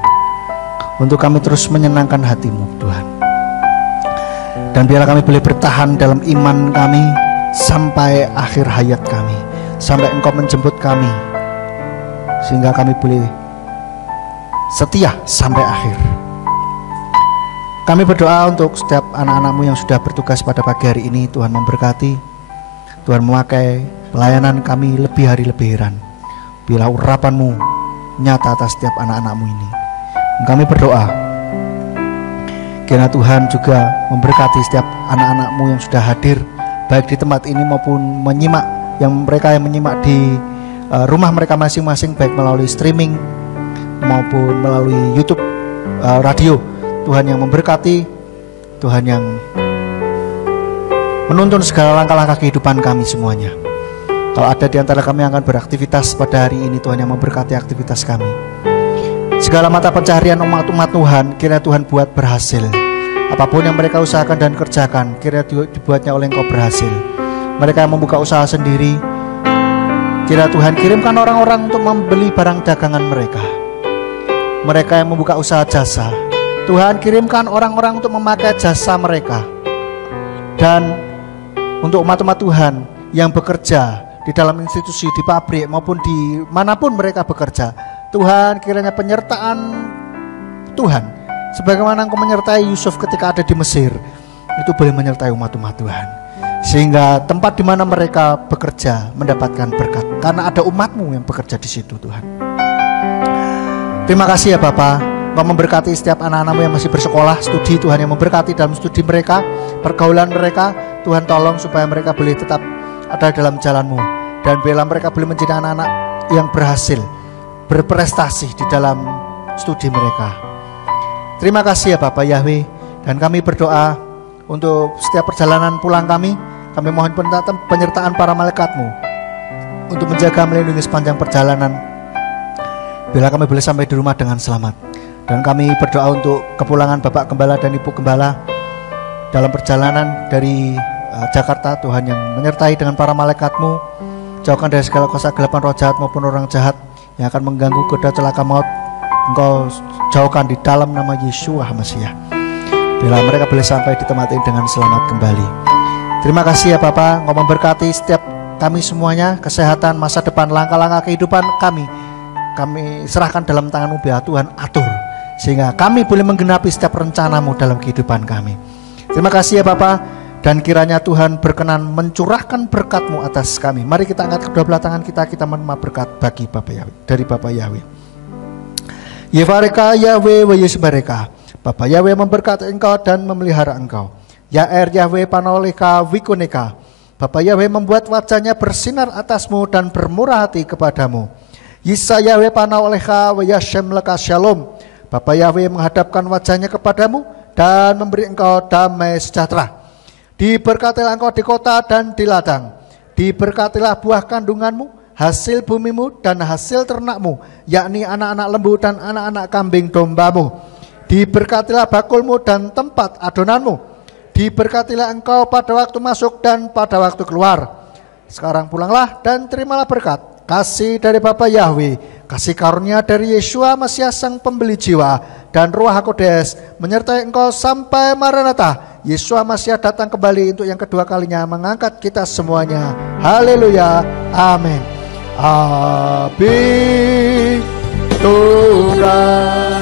untuk kami terus menyenangkan hati-Mu Tuhan. Dan biarlah kami boleh bertahan dalam iman kami sampai akhir hayat kami, sampai Engkau menjemput kami, sehingga kami boleh setia sampai akhir. Kami berdoa untuk setiap anak-anak-Mu yang sudah bertugas pada pagi hari ini. Tuhan memberkati, Tuhan memakai pelayanan kami lebih hari lebihan. Bila urapan-Mu nyata atas setiap anak-anak-Mu ini. Kami berdoa kiranya Tuhan juga memberkati setiap anak-anak-Mu yang sudah hadir, baik di tempat ini maupun menyimak, mereka yang menyimak di rumah mereka masing-masing, baik melalui streaming maupun melalui YouTube, radio. Tuhan yang memberkati, Tuhan yang menuntun segala langkah-langkah kehidupan kami semuanya. Kalau ada di antara kami yang akan beraktivitas pada hari ini, Tuhan yang memberkati aktivitas kami. Segala mata pencaharian umat-umat Tuhan, kiranya Tuhan buat berhasil. Apapun yang mereka usahakan dan kerjakan, kiranya dibuatnya oleh Engkau berhasil. Mereka yang membuka usaha sendiri, kiranya Tuhan kirimkan orang-orang untuk membeli barang dagangan mereka. Mereka yang membuka usaha jasa, Tuhan kirimkan orang-orang untuk memakai jasa mereka. Dan untuk umat-umat Tuhan yang bekerja di dalam institusi, di pabrik maupun di manapun mereka bekerja, Tuhan kiranya penyertaan Tuhan, sebagaimana Engkau menyertai Yusuf ketika ada di Mesir, itu boleh menyertai umat-umat Tuhan, sehingga tempat di mana mereka bekerja mendapatkan berkat, karena ada umat-Mu yang bekerja di situ Tuhan. Terima kasih ya Bapa. Engkau memberkati setiap anak-anak-Mu yang masih bersekolah, studi, Tuhan yang memberkati dalam studi mereka, pergaulan mereka. Tuhan tolong supaya mereka boleh tetap ada dalam jalan-Mu, dan biarlah mereka boleh menjadi anak-anak yang berhasil, berprestasi di dalam studi mereka. Terima kasih ya Bapak Yahweh. Dan kami berdoa untuk setiap perjalanan pulang kami mohon penyertaan para malaikat-Mu untuk menjaga, melindungi sepanjang perjalanan, bila kami boleh sampai di rumah dengan selamat. Dan kami berdoa untuk kepulangan Bapak Gembala dan Ibu Gembala dalam perjalanan dari Jakarta. Tuhan yang menyertai dengan para malaikat-Mu, jauhkan dari segala kuasa kegelapan roh jahat maupun orang jahat yang akan mengganggu goda celaka maut. Engkau jauhkan di dalam nama Yesus Mesias, bila mereka boleh sampai di tempat ini dengan selamat kembali. Terima kasih ya Bapak. Engkau memberkati setiap kami semuanya, kesehatan, masa depan, langkah-langkah kehidupan kami serahkan dalam tangan-Mu ya Tuhan. Atur sehingga kami boleh menggenapi setiap rencana-Mu dalam kehidupan kami. Terima kasih ya Bapa, dan kiranya Tuhan berkenan mencurahkan berkat-Mu atas kami. Mari kita angkat kedua belah tangan kita menerima berkat bagi Bapak Yahweh, dari Bapak Yahweh. Yevareka Yahweh wa Yesbareka. Bapak Yahweh memberkati engkau dan memelihara engkau. Ya Yahweh panoleka wikuneka. Bapak Yahweh membuat wajahnya bersinar atasmu dan bermurah hati kepadamu. Yisa Yahweh panaoleha wa yashem leka shalom. Bapak Yahweh menghadapkan wajahnya kepadamu dan memberi engkau damai sejahtera. Diberkatilah engkau di kota dan di ladang. Diberkatilah buah kandunganmu, hasil bumimu dan hasil ternakmu, yakni anak-anak lembu dan anak-anak kambing dombamu. Diberkatilah bakulmu dan tempat adonanmu. Diberkatilah engkau pada waktu masuk dan pada waktu keluar. Sekarang pulanglah dan terimalah berkat, kasih dari Bapa Yahweh, kasih karunia dari Yeshua Mesias Sang Pembeli Jiwa, dan Ruach HaKodes menyertai engkau sampai Maranatha. Yeshua Mesias datang kembali untuk yang kedua kalinya mengangkat kita semuanya. Haleluya. Amin. Abi Tuhan.